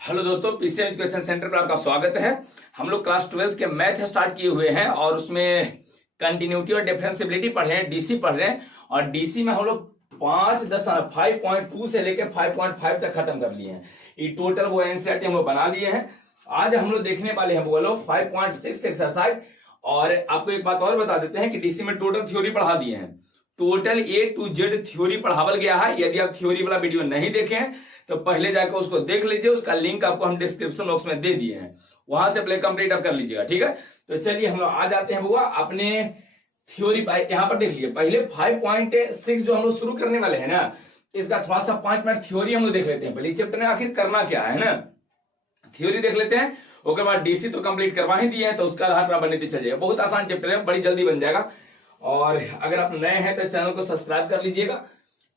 Hello दोस्तों, PCM education centre पर आपका स्वागत है। हम लोग क्लास 12 के मैथ स्टार्ट किए हुए हैं और उसमें कंटिन्यूटी और डिफरेंशियबिलिटी पढ़ रहे हैं, डीसी पढ़ रहे हैं। और डीसी में हम लोग 5.2 से लेकर 5.5 तक खत्म कर लिए हैं। ये टोटल वो एनसीईआरटी हम लोग बना लिए हैं। आज हम लोग देखने वाले हैं बोलो 5.6 एक्सरसाइज। और आपको एक बात और बता देते हैं कि डीसी में टोटल थ्योरी पढ़ा दिए हैं। Total A to Z theory पढ़ावल गया है। यदि आप थ्योरी वाला वीडियो नहीं देखे हैं तो पहले जाकर उसको देख लीजिए। उसका लिंक आपको हम डिस्क्रिप्शन बॉक्स में दे दिए हैं, वहां से प्ले कंप्लीट आप कर लीजिएगा। ठीक है, तो चलिए हम लोग आ जाते हैं बुआ अपने थ्योरी। यहाँ पर देख लीजिए, पहले 5.6 जो हम लोग शुरू करने वाले हैं ना, इसका थोड़ा सा 5 मिनट थ्योरी हम लोग देख लेते हैं। पहले चैप्टर में आखिर करना क्या है ना, थ्योरी देख लेते हैं। उसके बाद डीसी तो कंप्लीट करवा ही दिए हैं, तो उसका आधार पर बनते चलिएगा। बहुत आसान चैप्टर है, बड़ी जल्दी बन जाएगा। और अगर आप नए हैं तो चैनल को सब्सक्राइब कर लीजिएगा,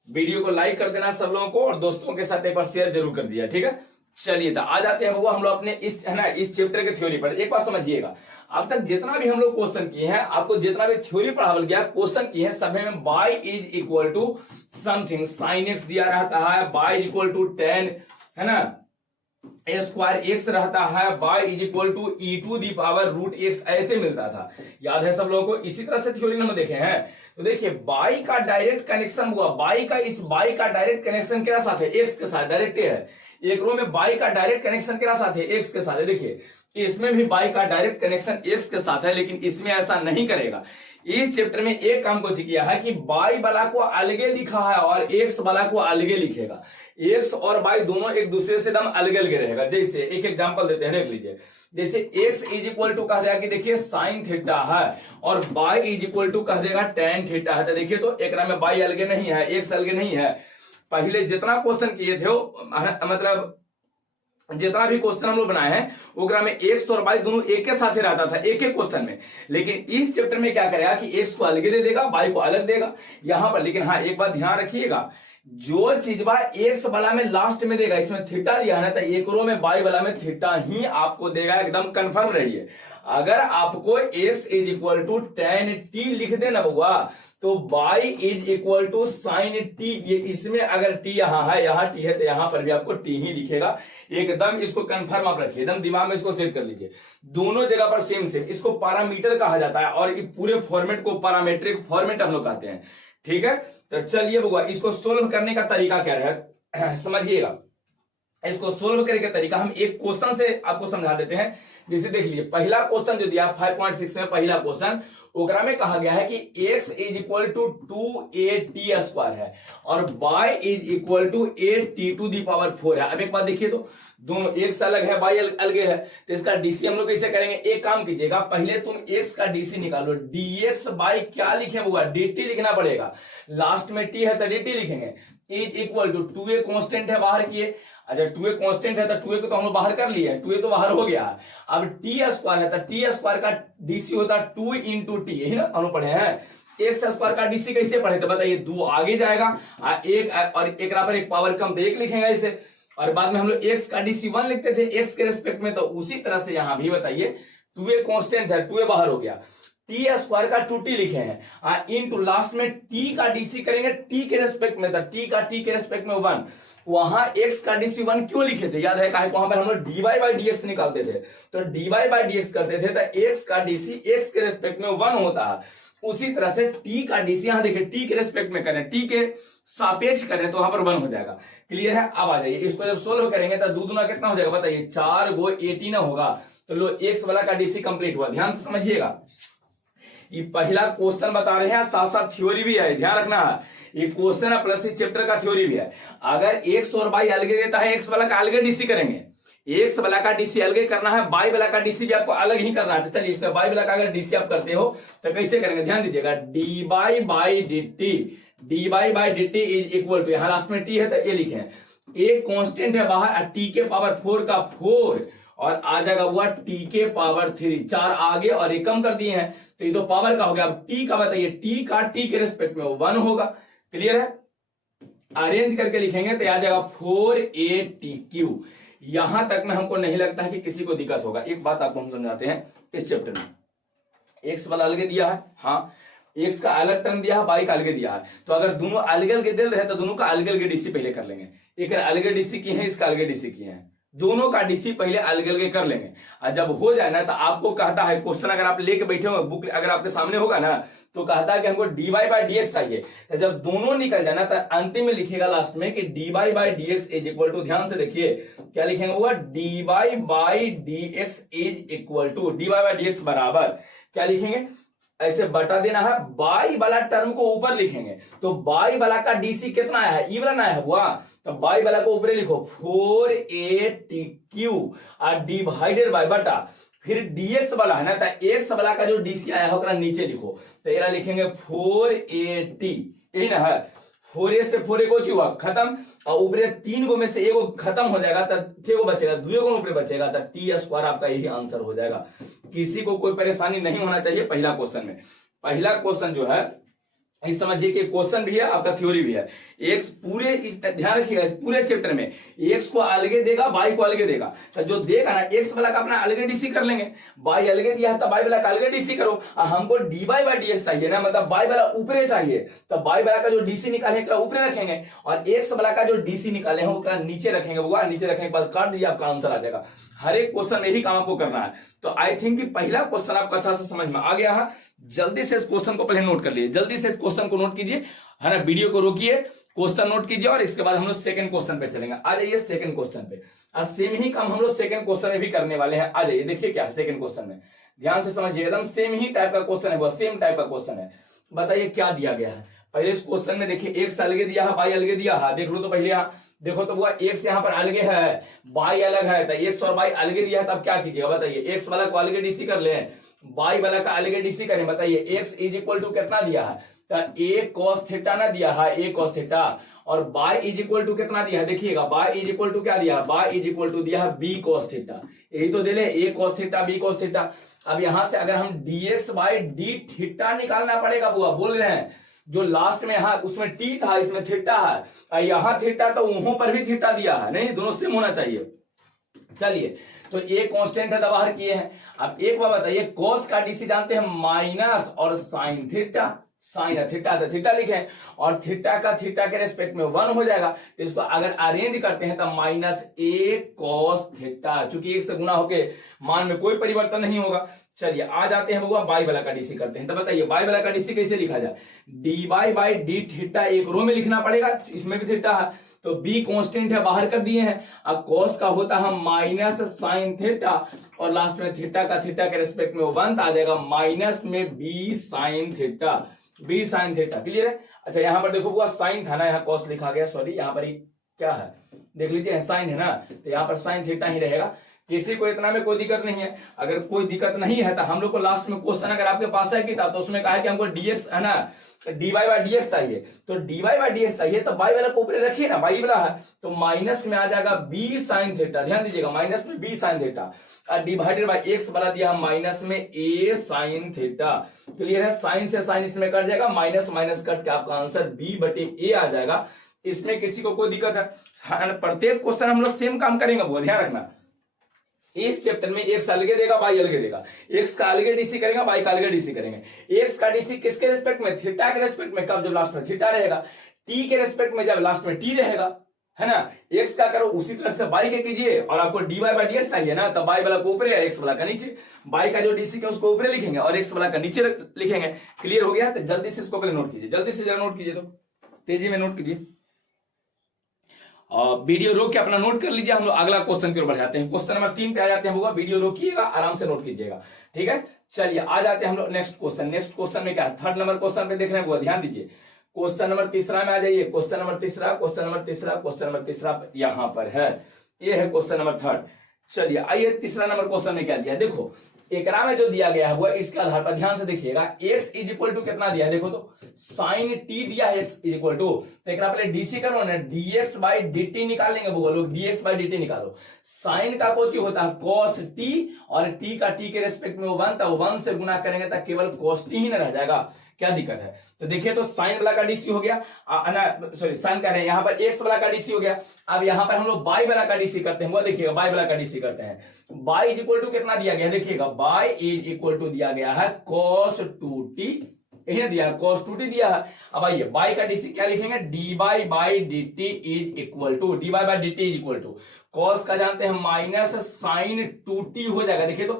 वीडियो को लाइक कर देना सब लोगों को, और दोस्तों के साथ एक बार शेयर जरूर कर दिया। ठीक है, चलिए तो आ जाते हैं हम लोग अपने इस चैप्टर के थ्योरी पर। एक बात समझिएगा, अब तक जितना भी हम लोग क्वेश्चन किए हैं, आपको जितना भी थ्योरी पढ़ावल गया, क्वेश्चन किए हैं, सभी में y is equal to something sin x दिया रहता है, y इज इक्वल टू 10 है ना, ए स्क्वायर एक्स रहता है, y is equal to e to the power root x, ऐसे मिलता था। याद है सब लोगों को? इसी तरह से थ्योरी हम देखे हैं। तो देखिए y का डायरेक्ट कनेक्शन हुआ, y का डायरेक्ट कनेक्शन क्या साथ है? x के साथ डायरेक्ट है। एक रो में y का डायरेक्ट कनेक्शन क्या साथ है? x के साथ है। देखिए इसमें भी y का डायरेक्ट कनेक्शन x के साथ है, लेकिन इसमें ऐसा नहीं करेगा। इस चैप्टर में एक काम को किया है कि y वाला को अलगे लिखा है और x वाला को अलगे लिखेगा। x और y दोनों एक दूसरे से एकदम अलग अलग रहेगा। जैसे एक एग्जांपल देते हैं, देख लीजिए। जैसे x इज इक्वल टू कह देगा कि देखिए साइन थीटा है, और y इज इक्वल टू कह देगा टेन थीटा है। तो देखिए, तो एक में y अलगे नहीं है, x अलगे नहीं है। पहले जितना क्वेश्चन किए थे मतलब जितना भी क्वेश्चन हम लोग बनाए हैं, ओकरा में एक्स और वाई दोनों एक के साथ ही रहता था, एक एक क्वेश्चन में। लेकिन इस चैप्टर में क्या करेगा कि एक्स को अलग दे देगा, वाई को अलग देगा यहां पर। लेकिन हाँ, एक बात ध्यान रखिएगा, जो चीज एक्स वाला में लास्ट में देगा, इसमें थीटा दिया है ना, तो एक रो में वाई वाला में थीटा ही आपको देगा, एकदम कंफर्म रहिए। अगर आपको x is equal to ten t लिख देना बउआ, तो y is equal to sine t, ये इसमें अगर t यहां है, यहां t है, तो यहां पर भी आपको t ही लिखेगा। एकदम इसको कंफर्म आप रखिए, एकदम दिमाग में इसको सेट कर लीजिए। दोनों जगह पर सेम सेम। इसको पैरामीटर कहा जाता है, और पूरे फॉर्मेट को पैरामीट्रिक फॉर्मेट हम लोग कहते हैं। ठीक है, तो चलिए बउआ, इसको सोल्व करने का तरीका क्या है समझिएगा। इसको सोल्व करने का तरीका हम एक क्वेश्चन से आपको समझा देते हैं। जैसे देख लीजिए, पहला क्वेश्चन जो दिया 5.6 में, पहला क्वेश्चन, ओकरा में कहा गया है कि x is equal to 2a t square है और y is equal to 8t to the power 4 है। अब एक बात देखिए, तो दोनों x अलग है, y अलग है, तो इसका डीसी हम लोग कैसे करेंगे? एक काम कीजिएगा, पहले तुम x का डीसी निकालो। dx बाई क्या लिखे हुआ? dt लिखना पड़ेगा। लास्ट में t है तो dt लिखेंगे। Is equal to 2a constant है, बाहर किए। अच्छा 2a कांस्टेंट है तो 2a को तो हम लोग बाहर कर लिए, 2a तो बाहर हो गया। अब t स्क्वायर है तो t स्क्वायर का डीसी होता है 2 इंटू टी, यही ना हम लोग पढ़े हैं। एक्स स्क्वायर का डीसी कैसे पढ़े? तो बताइए, 2 आगे जाएगा एक और एक पर एक पावर कम, तो 1 लिखेंगे इसे। और बाद में हम लोग एक्स का डीसी 1 लिखते थे एक्स के रेस्पेक्ट में, तो उसी तरह से यहां भी बताइए 2a कांस्टेंट है, 2a बाहर हो गया, टी स्क्वायर का 2t लिखे हैं, इनटू लास्ट में t का डीसी करेंगे t के रेस्पेक्ट में, तो t के रेस्पेक्ट में 1। वहां x का डीसी 1 क्यों लिखे थे? याद है, वहां पर हम लोग dy बाई dx निकालते थे, तो dy बाई dx करते थे, तो x का डीसी x के रेस्पेक्ट में 1 होता है। उसी तरह से t का डीसी यहां देखिए t के रेस्पेक्ट में करें, t के सापेक्ष करें, तो वहां पर 1 हो जाएगा। क्लियर है? अब आ जाइए, इसको जब सोल्व करेंगे तो 2 दूना कितना हो जाएगा बताइए? 4 गो 18 होगा। तो लो x वाला का डीसी कंप्लीट हुआ। ध्यान से समझिएगा, ये पहला क्वेश्चन बता रहे हैं, साथ साथ थ्योरी भी है, ध्यान रखना है। ये क्वेश्चन है प्लस इस चैप्टर का थ्योरी भी है। अगर x और y अलग देता है, x वाला का अलग डीसी करेंगे, x वाला का डीसी अलग करना है, y वाला का डीसी भी आपको अलग ही करना है। तो चलिए, इसमें y वाला का अगर डीसी आप करते हो तो कैसे करेंगे? ध्यान दीजिएगा, dy by dt is equal to, यहां लास्ट में t है तो a लिखे, एक कांस्टेंट है बाहर, t के पावर 4 का 4, और आ जाएगा हुआ t के पावर 3, 4 आगे और एक कम कर दिए हैं, तो ये तो पावर का हो गया। अब t का बताइए, t का t के रेस्पेक्ट में 1 होगा। क्लियर है? अरेंज करके लिखेंगे तो आ जाएगा 4atq। यहां तक में हमको नहीं लगता है कि किसी को दिक्कत होगा। एक बात आपको हम समझाते हैं, इस चैप्टर में x वाला अलग दिया है, हाँ, x का अलग टर्म दिया है, y का अलग दिया है, तो अगर दोनों अलग अलग दे रहे तो दोनों का अलग अलग डीसी पहले कर लेंगे। एक अलग डीसी किए हैं, इसका अलग डीसी किए हैं, दोनों का डीसी पहले अलग अलग कर लेंगे, और जब हो जाए ना तो आपको कहता है क्वेश्चन, अगर आप लेके बैठे हो बुक अगर आपके सामने होगा ना, तो कहता है कि हमको dy बाई dx चाहिए। तो जब दोनों निकल जाना तो अंतिम में लिखिएगा लास्ट में कि dy by dx is equal to, ध्यान से देखिए क्या लिखेंगे, वो dy by dx is equal to, dy by dx बराबर क्या लिखेंगे, ऐसे बटा देना है, बाई वाला टर्म को ऊपर लिखेंगे, तो बाई वाला का डीसी कितना आया है, ई वाला ना है हुआ, तो बाई वाला को ऊपर लिखो 480 और डिवाइडेड बाय बटा, फिर डीएक्स वाला है ना, तो एक्स वाला का जो डीसी आया है ओकरा नीचे लिखो, तो ये लिखेंगे 480, यही ना है, 4a से 4a को हुआ खत्म, और ऊपर 3 गो में से एगो खत्म हो जाएगा, तब के गो बचेगा, 2 गो ऊपर बचेगा, तब टी स्क्वायर आपका यही आंसर हो जाएगा। किसी को कोई परेशानी नहीं होना चाहिए पहला क्वेश्चन में। पहला क्वेश्चन जो है इस समझिए कि क्वेश्चन भी है आपका, थ्योरी भी है। एक्स पूरे ध्यान रखिएगा, पूरे चैप्टर में एक्स को अलगे देगा, वाई को अलगे देगा, तो जो देगा ना एक्स वाला का अपना अलगे डीसी कर लेंगे, वाई अलगे दिया है तो वाई वाला का अलगे डीसी करो, और हमको डी वाई बाई डीएक्स चाहिए ना, मतलब वाई वाला ऊपरे चाहिए, तो वाई वाला का जो डीसी निकाले ऊपरे रखेंगे, और एक्स वाला का जो डीसी निकाले हैं उसका नीचे रखेंगे, वो नीचे रखने के बाद काट दिया, आपका आंसर आ जाएगा। हर एक क्वेश्चन यही काम आपको करना है। तो आई थिंक कि पहला क्वेश्चन आपको अच्छा से समझ में आ गया है। जल्दी से इस क्वेश्चन को पहले नोट कर लीजिए, जल्दी से इस क्वेश्चन को नोट कीजिए, है ना, वीडियो को रोकिए, क्वेश्चन नोट कीजिए, और इसके बाद हम लोग सेकंड क्वेश्चन पे चलेंगे। आ जाइए सेकंड क्वेश्चन पे, आज सेम ही काम हम लोग सेकंड क्वेश्चन में भी करने वाले हैं। आ जाइए, देखिए क्या है सेकंड क्वेश्चन में, ध्यान से समझिए, एकदम सेम ही टाइप का क्वेश्चन है, बहुत सेम टाइप का क्वेश्चन है। बताइए क्या दिया गया है। पहले इस क्वेश्चन में देखिए एक्स अलगे दिया है, वाई अलगे दिया है, देख लो तो पहले यहाँ देखो, तो वो एक्स यहाँ पर अलगे है, वाई अलग है, तो एक्स और वाई अलगे दिया है, तब क्या कीजिएगा बताइए, एक्स वाला को अलगे डीसी कर ले, वाई वाला का अलगे डीसी करें, बताइए एक्स इज इक्वल टू कितना दिया है, तो ए कॉस थीटा ना दिया है, ए कॉस थीटा, और वाई इज इक्वल टू कितना दिया है, देखिएगा वाई इज इक्वल टू क्या दिया है, वाई इज इक्वल टू दिया है बी कॉस थीटा, यही तो दे ले, A cos theta B cos theta. अब यहां से अगर हम dx बाई डी थीटा निकालना पड़ेगा, बुआ बोल रहे हैं, जो लास्ट में यहाँ उसमें टी था, इसमें थीटा है, यहाँ थीटा, तो वहां पर भी थीटा दिया है, नहीं दोनों सेम होना चाहिए। चलिए, तो ए कांस्टेंट है, बाहर किए हैं। अब एक बार बताइए, कॉस का डीसी जानते हैं माइनस और साइन थीटा, साइन है थीटा तो थीटा लिखें, और थीटा का थीटा के रेस्पेक्ट में 1 हो जाएगा, तो इसको अगर अरेंज करते हैं तो माइनस ए कॉस थीटा, चूंकि एक से गुना होके मान में कोई परिवर्तन नहीं होगा। चलिए आ जाते हैं बउआ वाई वाला का डीसी करते हैं। तो बताइए वाई वाला का डीसी कैसे लिखा जाए, d y by D theta, एक रो में लिखना पड़ेगा, इसमें भी थीटा है, तो बी कांस्टेंट है, बाहर कर दिए हैं। अब कॉस का होता है माइनस साइन थीटा, और लास्ट में थीटा का थीटा के रेस्पेक्ट में 1 आ जाएगा, माइनस में b sine theta, b sine theta, clear है। अच्छा यहाँ पर देखो वो साइन था ना, यहाँ कॉस लिखा गया, सॉरी यहाँ पर क्या है देख लीजिए, साइन है ना, तो यहाँ पर साइन थीटा ही रहेगा। किसी को इतना में कोई दिक्कत नहीं है। अगर कोई दिक्कत नहीं है तो हम लोग को लास्ट में क्वेश्चन अगर आपके पास है किताब, तो उसमें कहा है कि हमको डीएक्स है ना, डी वाई बाई डीएक्स चाहिए, तो डी वाई बाई डीएक्स चाहिए, तो वाई वाला को ऊपर रखिए ना, वाई वाला है, तो माइनस में आ जाएगा बी साइन थीटा, ध्यान दीजिएगा माइनस में b sine theta, divided by x वाला दिया माइनस में ए साइन थीटा, क्लियर है। साइन से साइन इसमें कट जाएगा, माइनस माइनस कट के आपका आंसर बी बटे ए आ जाएगा। इसमें किसी को कोई दिक्कत है, प्रत्येक क्वेश्चन हम लोग सेम काम करेंगे, वो ध्यान रखना। इस चैप्टर में एक्स अलगे देगा, वाई अलगे देगा, एक्स का अलगे डीसी करेगा, वाई का अलगे डीसी करेंगे। एक्स का डीसी किसके रेस्पेक्ट में, थीटा के रेस्पेक्ट में, कब जब लास्ट में थीटा रहेगा, टी के रेस्पेक्ट में जब लास्ट में टी रहेगा, है ना। एक्स का करो उसी तरह से वाई के कीजिए, और आपको डी वाई बाई डीएक्स चाहिए ना, तो वाई वाला को ऊपर है, एक्स वाला का नीचे, वाई का जो डीसी है उसको ऊपर लिखेंगे और एक्स वाला का नीचे लिखेंगे। क्लियर हो गया। तो जल्दी से इसको पहले नोट कीजिए, जल्दी से जरा नोट कीजिए, तो तेजी में नोट कीजिए, वीडियो रोक के अपना नोट कर लीजिए। हम लोग अगला क्वेश्चन की ओर बढ़ जाते हैं, क्वेश्चन नंबर 3 पे आ जाते हैं। होगा वीडियो रोकिएगा, आराम से नोट कीजिएगा, ठीक है। चलिए आ जाते हैं हम लोग नेक्स्ट क्वेश्चन। नेक्स्ट क्वेश्चन में क्या है, थर्ड नंबर क्वेश्चन पे देख रहे हैं, वो ध्यान दीजिए। क्वेश्चन नंबर तीसरा में आ जाइए, क्वेश्चन नंबर तीसरा, क्वेश्चन नंबर तीसरा, क्वेश्चन नंबर तीसरा यहाँ पर है, ये है क्वेश्चन नंबर थर्ड। चलिए आइए तीसरा नंबर क्वेश्चन में क्या दिया, देखो एकरा में जो दिया गया है वो इसके आधार पर ध्यान से देखिएगा। x इज इक्वल टू कितना दिया है, देखो तो साइन t दिया है, x इज इक्वल टू, तो एकरा पहले डीसी करो ना, dx बाई dt निकाल लेंगे, वो लोग dx बाई dt निकालो। साइन का कोची होता है cos t, और t का t के रेस्पेक्ट में वो 1 था, वो 1 से गुना करेंगे तो केवल cos t ही ना रह जाएगा, क्या दिक्कत है। तो देखिए तो साइन वाला का डीसी हो गया, सॉरी साइन कह रहे हैं, यहाँ पर एक्स वाला का डीसी हो गया। अब यहाँ पर हम लोग बाई वाला का डीसी करते हैं, वो देखिएगा बाई वाला का डीसी करते हैं। बाई इज इक्वल टू कितना दिया गया, देखिएगा बाई इज इक्वल टू दिया गया है cos 2t, यही दिया है, cos 2t दिया है। अब आइए बाई का डीसी क्या लिखेंगे, d by by d t is equal to, d by by d t is equal to cos का जानते हैं माइनस साइन 2t हो जाएगा। देखिए तो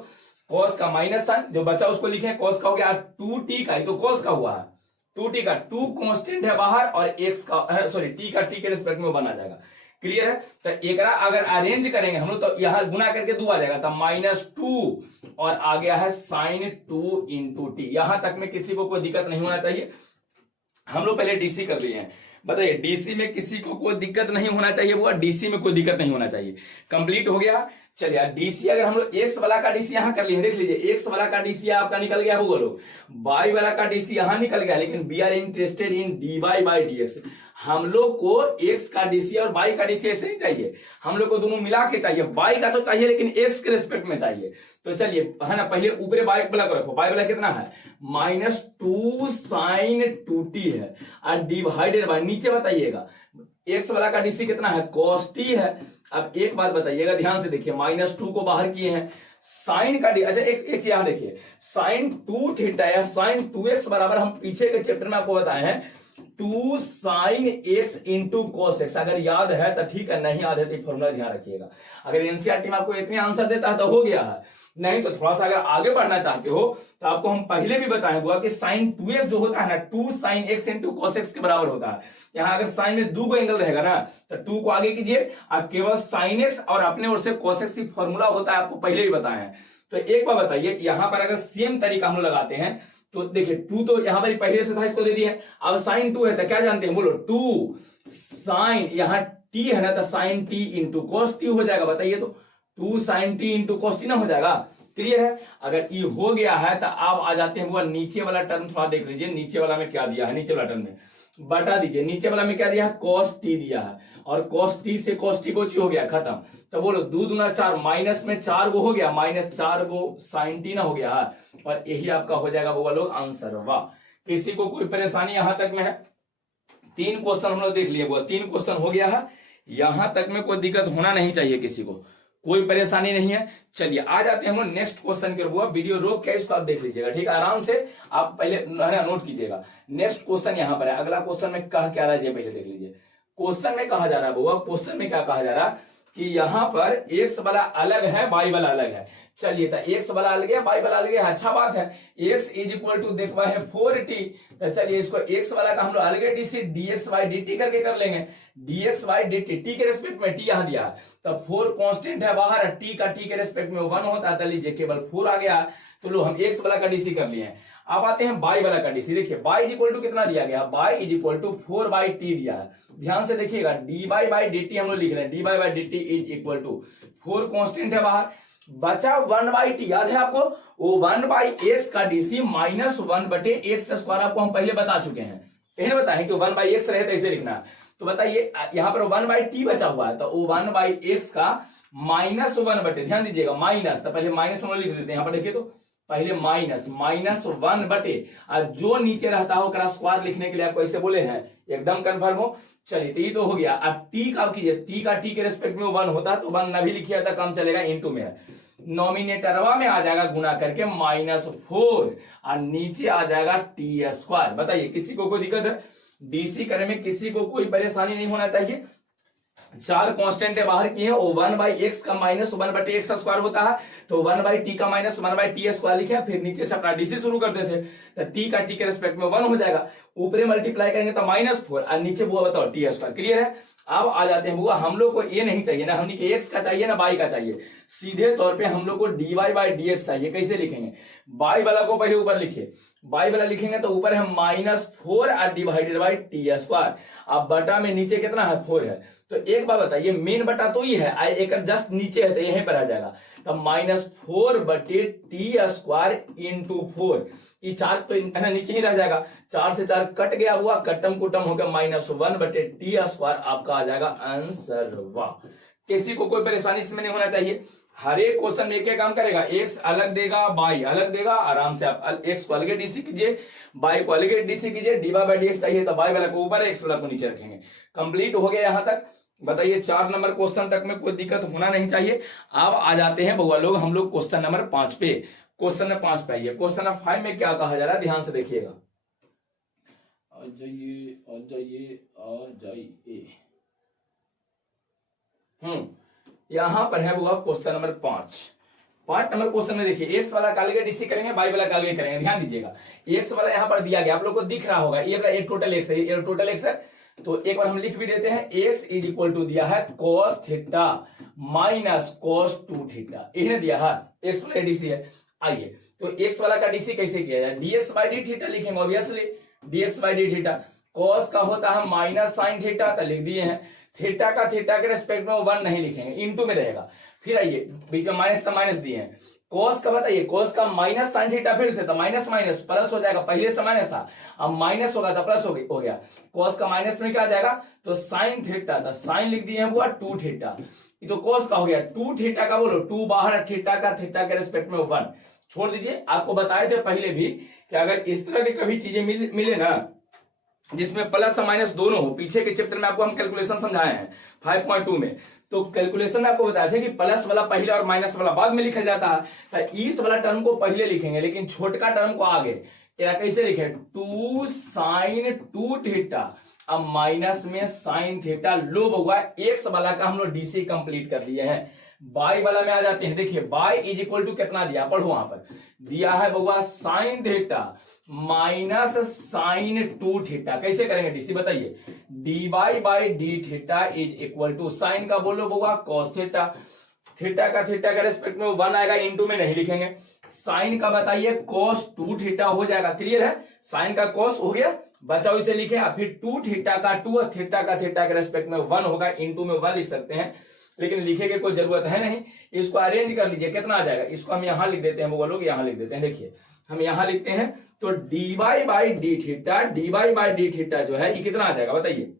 कॉस का माइनस साइन जो बचा उसको लिखे, कॉस का हो गया 2t का, तो कॉस का हुआ है 2t का, 2 कांस्टेंट है बाहर और x का सॉरी t का t के रिस्पेक्ट में वो बना जाएगा। क्लियर है। तो एक अगर अरेंज करेंगे हम लोग तो यहां गुना करके 2 आ जाएगा, तो -2 और आ गया है sin 2 इंटू टी। यहां तक में किसी को कोई दिक्कत नहीं होना चाहिए। हम लोग पहले डीसी कर लिए हैं, बताइए डीसी में किसी को कोई दिक्कत नहीं होना चाहिए, वो डीसी में कोई दिक्कत नहीं होना चाहिए। कंप्लीट हो गया। चलिए डीसी अगर हम लोग एक्स वाला का डीसी यहां कर लिए, देख लीजिए एक्स वाला का डीसी आपका निकल गया, वो बोलो वाई वाला का डीसी यहां निकल गया, लेकिन we are interested in d y by d x. हम लोग को एक्स का डीसी और वाई का डीसी ऐसे नहीं चाहिए, हम लोग को दोनों मिला के चाहिए। वाई का तो चाहिए लेकिन एक्स के रिस्पेक्ट में चाहिए। तो चलिए है ना, पहले ऊपरे वाई वाला को रखो, वाई वाला कितना है -2 sin 2t है और डिवाइडेड बाय नीचे बताइएगा एक्स वाला का डीसी कितना है cos t है। अब एक बात बताइएगा ध्यान से देखिए, -2 को बाहर किए हैं, साइन का अच्छा एक यहां देखिए sin 2 थीटा या sin 2x बराबर हम पीछे के चैप्टर में आपको बताए हैं 2 sin x into cos x। अगर याद है तो ठीक है, नहीं याद है तो फॉर्मूला ध्यान रखिएगा। अगर एनसीईआरटी में आपको इतने आंसर देता है तो हो गया है, नहीं तो थोड़ा सा अगर आगे बढ़ना चाहते हो तो आपको हम पहले भी बताए हुआ कि sin 2x जो होता है ना 2 sin x into cos x के बराबर होता है। यहाँ अगर साइन में 2 को एंगल रहेगा ना तो 2 को आगे कीजिए और केवल sin x और अपने ओर से cos x की फॉर्मूला होता है, आपको पहले ही बताए हैं। तो एक बार बताइए यहाँ पर अगर सेम तरीका हम लोग लगाते हैं तो देखिए 2 तो यहाँ पर पहले से था, इसको दे दिए। अब sin 2 है तो क्या जानते हैं, बोलो 2 sin यहाँ t है ना तो sin t into cos t हो जाएगा। बताइए तो 2 sin t into cos t ना हो जाएगा। क्लियर है। अगर ये हो गया है तो आप आ जाते हैं वो नीचे वाला टर्म थोड़ा देख लीजिए, नीचे वाला में क्या दिया है, नीचे वाला टर्म में बटा दीजिए, नीचे वाला में क्या दिया है cos t दिया है और cos t से cos t को हो गया खत्म। तो बोलो 2 दूना 4 माइनस में 4 गो हो गया, -4 गो sin t ना हो गया है और यही आपका हो जाएगा वो लोग आंसर। वाह, किसी को कोई परेशानी यहां तक में है? 3 क्वेश्चन हम लोग देख लिए, वो 3 क्वेश्चन हो गया है, यहां तक में कोई दिक्कत होना नहीं चाहिए, किसी को कोई परेशानी नहीं है। चलिए आ जाते हैं हम लोग नेक्स्ट क्वेश्चन के ऊपर। वीडियो रोक के इसको आप देख लीजिएगा, ठीक है, आराम से आप पहले नोट कीजिएगा। नेक्स्ट क्वेश्चन यहाँ पर है, अगला क्वेश्चन में कहा क्या रहा है पहले देख लीजिए। क्वेश्चन में कहा जा रहा है बुआ, क्वेश्चन में क्या कहा जा रहा है कि यहाँ पर एक्स वाला अलग है वाई वाला अलग है। चलिए तो एक्स वाला अलग है वाई वाला अलग है, अच्छा बात है। एक्स इज इक्वल टू देखवा है 4t, तो चलिए इसको एक्स वाला का हम लोग अलग डीसी dx बाई dt करके कर लेंगे। dx बाई dt टी के रेस्पेक्ट में टी यहाँ दिया है तो 4 कांस्टेंट है बाहर, टी का टी के रेस्पेक्ट में 1 होता है, तो लीजिए केवल 4 आ गया। तो लो हम एक्स वाला का डीसी कर लिए हैं। अब आते हैं बाई वाला का डीसी। देखिए बाई इज इक्वल टू कितना दिया गया, y is equal to 4 by t दिया है। ध्यान से देखिएगा d by by d t हम लोग लिख रहे हैं, d by by d t is equal to 4 constant है बाहर, बचा 1 बाई टी। याद है आपको वो 1 बाई एक्स का डीसी -1 बटे एक्स स्क्वायर, आपको हम पहले बता चुके हैं, यही बताएं कि 1 बाई एक्स रहे तो ऐसे लिखना। तो बताइए यहाँ पर 1 बाई टी बचा हुआ है, तो वो 1 बाई एक्स का -1 बटे, ध्यान दीजिएगा माइनस, तो पहले माइनस हम लोग लिख देते हैं। यहाँ पर देखिए तो पहले -1 बटे और जो नीचे रहता हो स्क्वायर लिखने के लिए आपको ऐसे बोले हैं, एकदम कंफर्म हो। चलिए तो ये तो हो गया। अब टी का कीजिए, टी का टी के रेस्पेक्ट में 1 होता तो 1 न भी लिखिए तो कम चलेगा, इंटू में है, नॉमिनेटरवा में आ जाएगा गुना करके -4 और नीचे आ जाएगा टी स्क्वायर। बताइए किसी को कोई दिक्कत है? डीसी करने में किसी को कोई परेशानी नहीं होना चाहिए। 4 कांस्टेंट है बाहर की है, वो 1 बाई एक्स का -1 बटे एक्स स्क्वायर होता है, तो 1 बाई टी का -1 बाई टी स्क्वायर लिखे, फिर नीचे से अपना डीसी शुरू करते थे, तो टी का टी के रेस्पेक्ट में 1 हो जाएगा, ऊपरे मल्टीप्लाई करेंगे तो -4 और नीचे बुआ बताओ टी स्क्वायर। क्लियर है। अब आ जाते हैं बुआ, हम लोग को ये नहीं चाहिए ना, हमने एक्स का चाहिए ना बाई का चाहिए, सीधे तौर पे हम लोग को d y by d x चाहिए। कैसे लिखेंगे? बाई वाला को पहले ऊपर लिखिए, बाई वाला लिखेंगे तो ऊपर है -4 और डिवाइडेड बाई टी स्क्वायर, अब बटा में नीचे कितना है 4 है। तो एक बात बताइए, मेन बटा तो ही है, एक जस्ट नीचे है तो यहीं पर आ जाएगा, तो -4 बटे टी स्क्वायर इंटू 4, ये 4 तो नीचे ही रह जाएगा, 4 से 4 कट गया हुआ, कटम कुटम हो गया, -1 बटे टी स्क्वायर आपका आ जाएगा आंसर। वाह, किसी को कोई परेशानी इसमें नहीं होना चाहिए। हर एक क्वेश्चन में क्या काम करेगा, एक्स अलग देगा बाई अलग देगा, आराम से आप एक्स को अलग डीसी कीजिए, बाई को अलग डीसी कीजिए, D by by d x चाहिए तो बाई वाला को ऊपर एक्स वाला को नीचे रखेंगे। कंप्लीट हो गया यहां तक। बताइए 4 नंबर क्वेश्चन तक में कोई दिक्कत होना नहीं चाहिए। अब आ जाते हैं बउआ लोग हम लोग क्वेश्चन नंबर 5 पे। क्वेश्चन नंबर 5 पे आइए। क्वेश्चन नंबर 5 में क्या कहा जा रहा है, ध्यान से देखिएगा। आ जाइए यहाँ पर है वो क्वेश्चन नंबर 5 नंबर क्वेश्चन में देखिए, एक्स वाला काल के डीसी करेंगे, वाई वाला काल के करेंगे। ध्यान दीजिएगा, एक्स वाला यहाँ पर दिया गया, आप लोग को दिख रहा होगा, ये वाला एक टोटल एक्स है, ये टोटल एक्स है। तो एक बार हम लिख भी देते हैं, एक्स इज इक्वल टू दिया है cos theta minus cos 2 theta, यही दिया है, एक्स वाला डीसी है। आइए तो एक्स वाला का डीसी कैसे किया जाए, डीएक्स बाई डी थीटा लिखेंगे, obviously dx by D theta. Cos का होता है माइनस साइन थीटा, तो लिख दिए हैं। थीटा का थीटा के रेस्पेक्ट में 1 नहीं लिखेंगे, इनटू में रहेगा। फिर आइए बीच में माइनस का माइनस दिए हैं, कॉस का बताइए, कॉस का माइनस साइन थीटा, फिर से तो माइनस माइनस प्लस हो जाएगा, पहले से माइनस था अब माइनस होगा तो प्लस हो गया। कॉस का माइनस में क्या आ जाएगा, तो साइन थीटा, तो साइन लिख दिए हैं वो 2 थीटा, ये तो कॉस का हो गया। 2 थीटा का बोलो, 2 बाहर, थीटा का थीटा के रेस्पेक्ट में 1 छोड़ दीजिए। आपको बताए थे पहले भी कि अगर इस तरह की कभी चीजें मिले ना जिसमें प्लस और माइनस दोनों हो, पीछे के चैप्टर में आपको हम कैलकुलेशन समझाए हैं 5.2 में, तो कैलकुलेशन में आपको बताया था कि प्लस वाला पहले और माइनस वाला बाद में लिखा जाता है। तो इस वाला टर्म को पहले लिखेंगे, लेकिन छोटका टर्म को आगे। कैसे लिखे, 2 साइन 2 थीटा, अब माइनस में साइन थीटा, लो बउआ एक्स वाला का हम लोग डीसी कंप्लीट कर लिए हैं। बाई वाला में आ जाते हैं, देखिए बाई इज इक्वल टू कितना दिया, पढ़ो वहां पर दिया है बउआ sine theta minus sine 2 theta. कैसे करेंगे डीसी बताइए, d by by D theta is equal to sine का बोलो बउआ कॉस थीटा, थीटा का थीटा के रेस्पेक्ट में 1 आएगा, इनटू में नहीं लिखेंगे। साइन का बताइए कॉस 2 थीटा हो जाएगा, क्लियर है, साइन का कॉस हो गया, बचाओ इसे लिखे। फिर 2 थीटा का 2 और थीटा का थीटा के रेस्पेक्ट में 1 होगा, इनटू में 1 लिख सकते हैं, लेकिन लिखे की कोई जरूरत है नहीं। इसको अरेंज कर लीजिए, कितना आ जाएगा, इसको हम यहां लिख देते हैं, वो लोग यहां लिख देते हैं। देखिए हम यहां लिखते हैं, तो D by by D theta, D by by D theta जो है ये कितना आ जाएगा बताइए,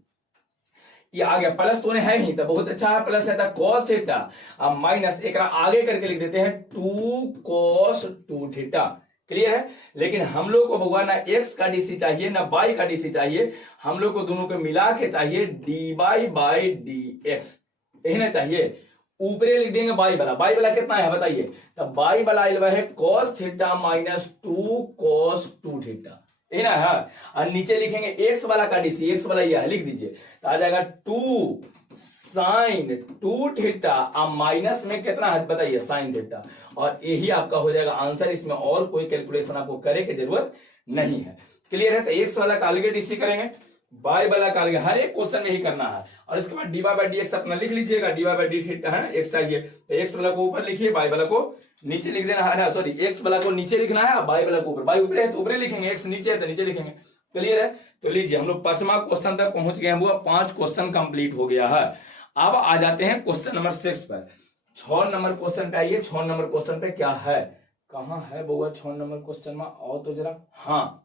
ये आ गया, प्लस तो है ही, तो बहुत अच्छा है, प्लस है तो कॉस थीटा, अब माइनस एक आगे करके लिख देते हैं 2 cos 2 थीटा, क्लियर है। लेकिन हम लोग को भगवान ना एक्स का डीसी चाहिए ना बाई का डीसी चाहिए, हम लोग को दोनों को मिला के चाहिए D by by d x, यही ना चाहिए। ऊपरे लिख देंगे बाई वाला कितना है बताइए, तो बाई वाला है cos theta minus 2 cos 2 theta, यही ना है। और नीचे लिखेंगे एक्स वाला का डीसी, एक्स वाला यह है, लिख दीजिए, तो आ जाएगा 2 साइन 2 थीटा, अब माइनस में कितना है बताइए साइन थीटा, और यही आपका हो जाएगा आंसर। इसमें और कोई कैलकुलेशन आपको करे की जरूरत नहीं है, क्लियर है। तो एक्स वाला का अलग डीसी करेंगे, बाई वाला का अलग, हर एक क्वेश्चन में ही करना है। और इसके बाद d y by d x अपना लिख लीजिएगा, d y by D theta है, एक्स चाहिए तो एक्स वाला को ऊपर लिखिए, बाई वाला को नीचे लिख देना है, सॉरी एक्स वाला को नीचे लिखना है, बाई वाला को ऊपर, बाई ऊपर है तो ऊपर लिखेंगे, एक्स नीचे है तो नीचे लिखेंगे, क्लियर है। तो लीजिए हम लोग 5वां क्वेश्चन तक पहुंच गए हैं, वो 5 क्वेश्चन कंप्लीट हो गया है। अब आ जाते हैं क्वेश्चन नंबर 6 पर। 6 नंबर क्वेश्चन पे आइए, 6 नंबर क्वेश्चन पे क्या है, कहां है बउआ 6 नंबर क्वेश्चन में, आओ तो जरा, हाँ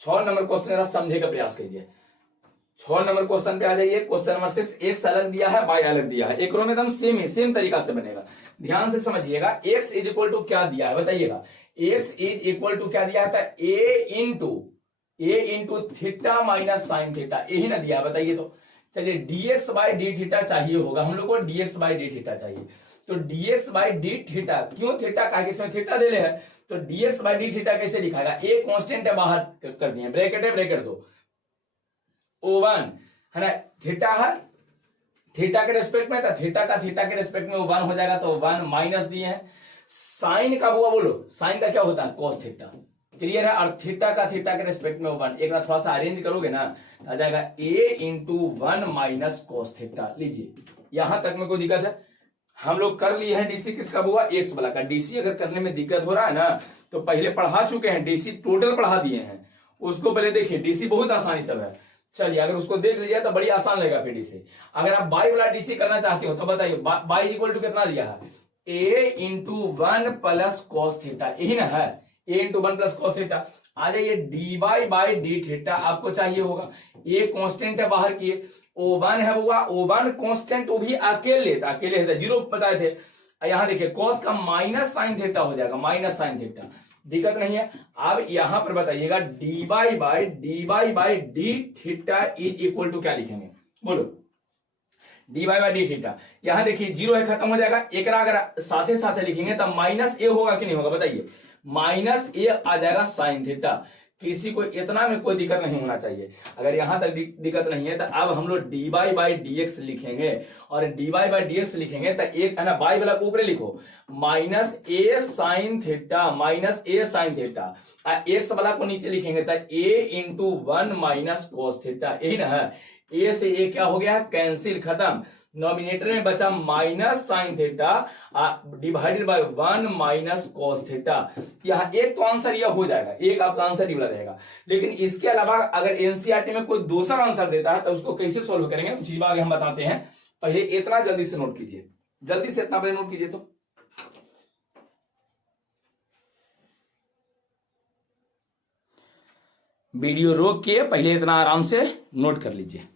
6 नंबर क्वेश्चन जरा समझे का प्रयास कीजिए। 6 नंबर क्वेश्चन पे आ जाइए, क्वेश्चन नंबर 6, एक्स अलग दिया है बाई अलग दिया है, एक रो में एकदम सेम ही सेम तरीका से बनेगा, ध्यान से समझिएगा। एक्स इज इक्वल टू क्या दिया है बताइएगा, एक्स इज इक्वल टू क्या दिया था, A into theta minus sine theta, यही ना दिया है बताइए। तो चलिए dx बाई डी थीटा चाहिए होगा हम लोग को, dx बाई डी थीटा चाहिए, तो dx बाई डी थीटा, क्यों थीटा का, इसमें थीटा दे है, तो dx बाई डी थीटा कैसे लिखाएगा, एक कांस्टेंट है बाहर कर दिए, ब्रैकेट है, ब्रैकेट दो O1 है ना, थीटा है, थीटा के रेस्पेक्ट में, तो थीटा का थीटा के रेस्पेक्ट में 1 हो जाएगा, तो 1 माइनस दिए हैं। साइन का हुआ बोलो, साइन का क्या होता है cos थीटा, क्लियर है, और थीटा का थीटा के रेस्पेक्ट में 1, एक बार थोड़ा सा अरेंज करोगे ना आ जाएगा a into 1 minus cos theta. लीजिए यहां तक में कोई दिक्कत है, हम लोग कर लिए हैं डीसी किसका हुआ, एक्स वाला का। डीसी अगर करने में दिक्कत हो रहा है ना, तो पहले पढ़ा चुके हैं, डीसी टोटल पढ़ा दिए हैं, उसको पहले देखिए, डीसी बहुत आसानी सब है। चलिए अगर उसको देख लीजिए तो बड़ी आसान लगेगा फिर डीसी। अगर आप बाई वाला डीसी करना चाहते हो तो बताइए, बाई इक्वल टू कितना दिया है, a into 1 plus cos theta, यही ना है, a into 1 plus cos theta. आ जाइए D by by D theta आपको चाहिए होगा, ये कांस्टेंट है बाहर की, O1 है हुआ, O1 कांस्टेंट, वो भी अकेले था, अकेले है, 0 बताए थे। यहां देखिए cos का माइनस साइन थीटा हो जाएगा, माइनस साइन थीटा, दिक्कत नहीं है। अब यहां पर बताइएगा d by by D theta is equal to क्या लिखेंगे बोलो, डी बाई डी थीटा, यहां देखिए 0 है, खत्म हो जाएगा, एक अगर साथे साथे लिखेंगे तो माइनस ए होगा कि नहीं होगा बताइए, माइनस ए आ जाएगा साइन थीटा, किसी को इतना में कोई दिक्कत नहीं होना चाहिए। अगर यहां तक दिक्कत नहीं है तो अब हम लोग dy बाई डी एक्स लिखेंगे, और dy बाई डी एक्स लिखेंगे तो एक है ना y वाला को ऊपर लिखो माइनस ए साइन थीटा, माइनस ए साइन थीटा, एक्स वाला को नीचे लिखेंगे तो a into 1 minus cos theta. यही ना है, ए से ए क्या हो गया है, कैंसिल, खत्म। नॉमिनेटर में बचा minus sine theta divided by 1 minus cos theta. यहाँ एक तो आंसर यह हो जाएगा, एक आपका आंसर ये वाला रहेगा। लेकिन इसके अलावा अगर एनसीईआरटी में कोई दूसरा आंसर देता है तो उसको कैसे सोल्व करेंगे कुछ चीज आगे हम बताते हैं। पहले इतना जल्दी से नोट कीजिए, जल्दी से इतना पहले नोट कीजिए। तो वीडियो रोक के पहले इतना आराम से नोट कर लीजिए,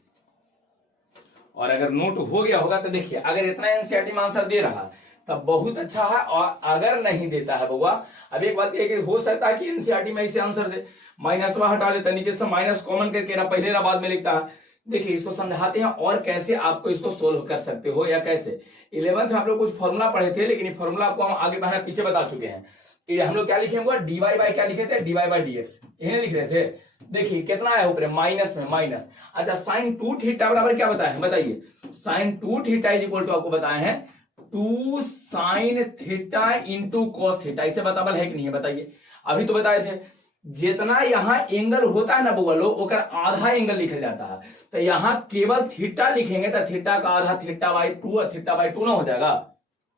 और अगर नोट हो गया होगा तो देखिए, अगर इतना एनसीईआरटी में आंसर दे रहा तब बहुत अच्छा है, और अगर नहीं देता है बउआ, अब एक बात है कि हो सकता है कि एनसीईआरटी में ऐसे आंसर दे, माइनस हटा देता, नीचे से माइनस कॉमन करके ना पहले ना बाद में लिखता है। देखिए इसको समझाते हैं और कैसे आपको इसको सोल्व कर सकते हो या कैसे। 11th में आप लोग कुछ फॉर्मूला पढ़े थे, लेकिन ये फॉर्मूला आपको हम आगे पहले पीछे बता चुके हैं। ये हम लोग क्या लिखे हुआ, dy बाई क्या लिखे थे, dy बाई डी एक्स, यही लिख रहे थे। देखिए कितना है ऊपर, माइनस में माइनस। अच्छा साइन 2 थीटा बराबर क्या बताया है, बताइए। Sine 2 theta is equal to आपको बताए हैं 2 sine theta into cos theta. इसे बताबल है कि नहीं है बताइए। अभी तो बताए थे जितना यहाँ एंगल होता है ना बउआ लोग, ओकर आधा एंगल लिखा जाता है। तो यहाँ केवल थीटा लिखेंगे तो थीटा का आधा थीटा बाई 2, थीटा बाई 2 ना हो जाएगा,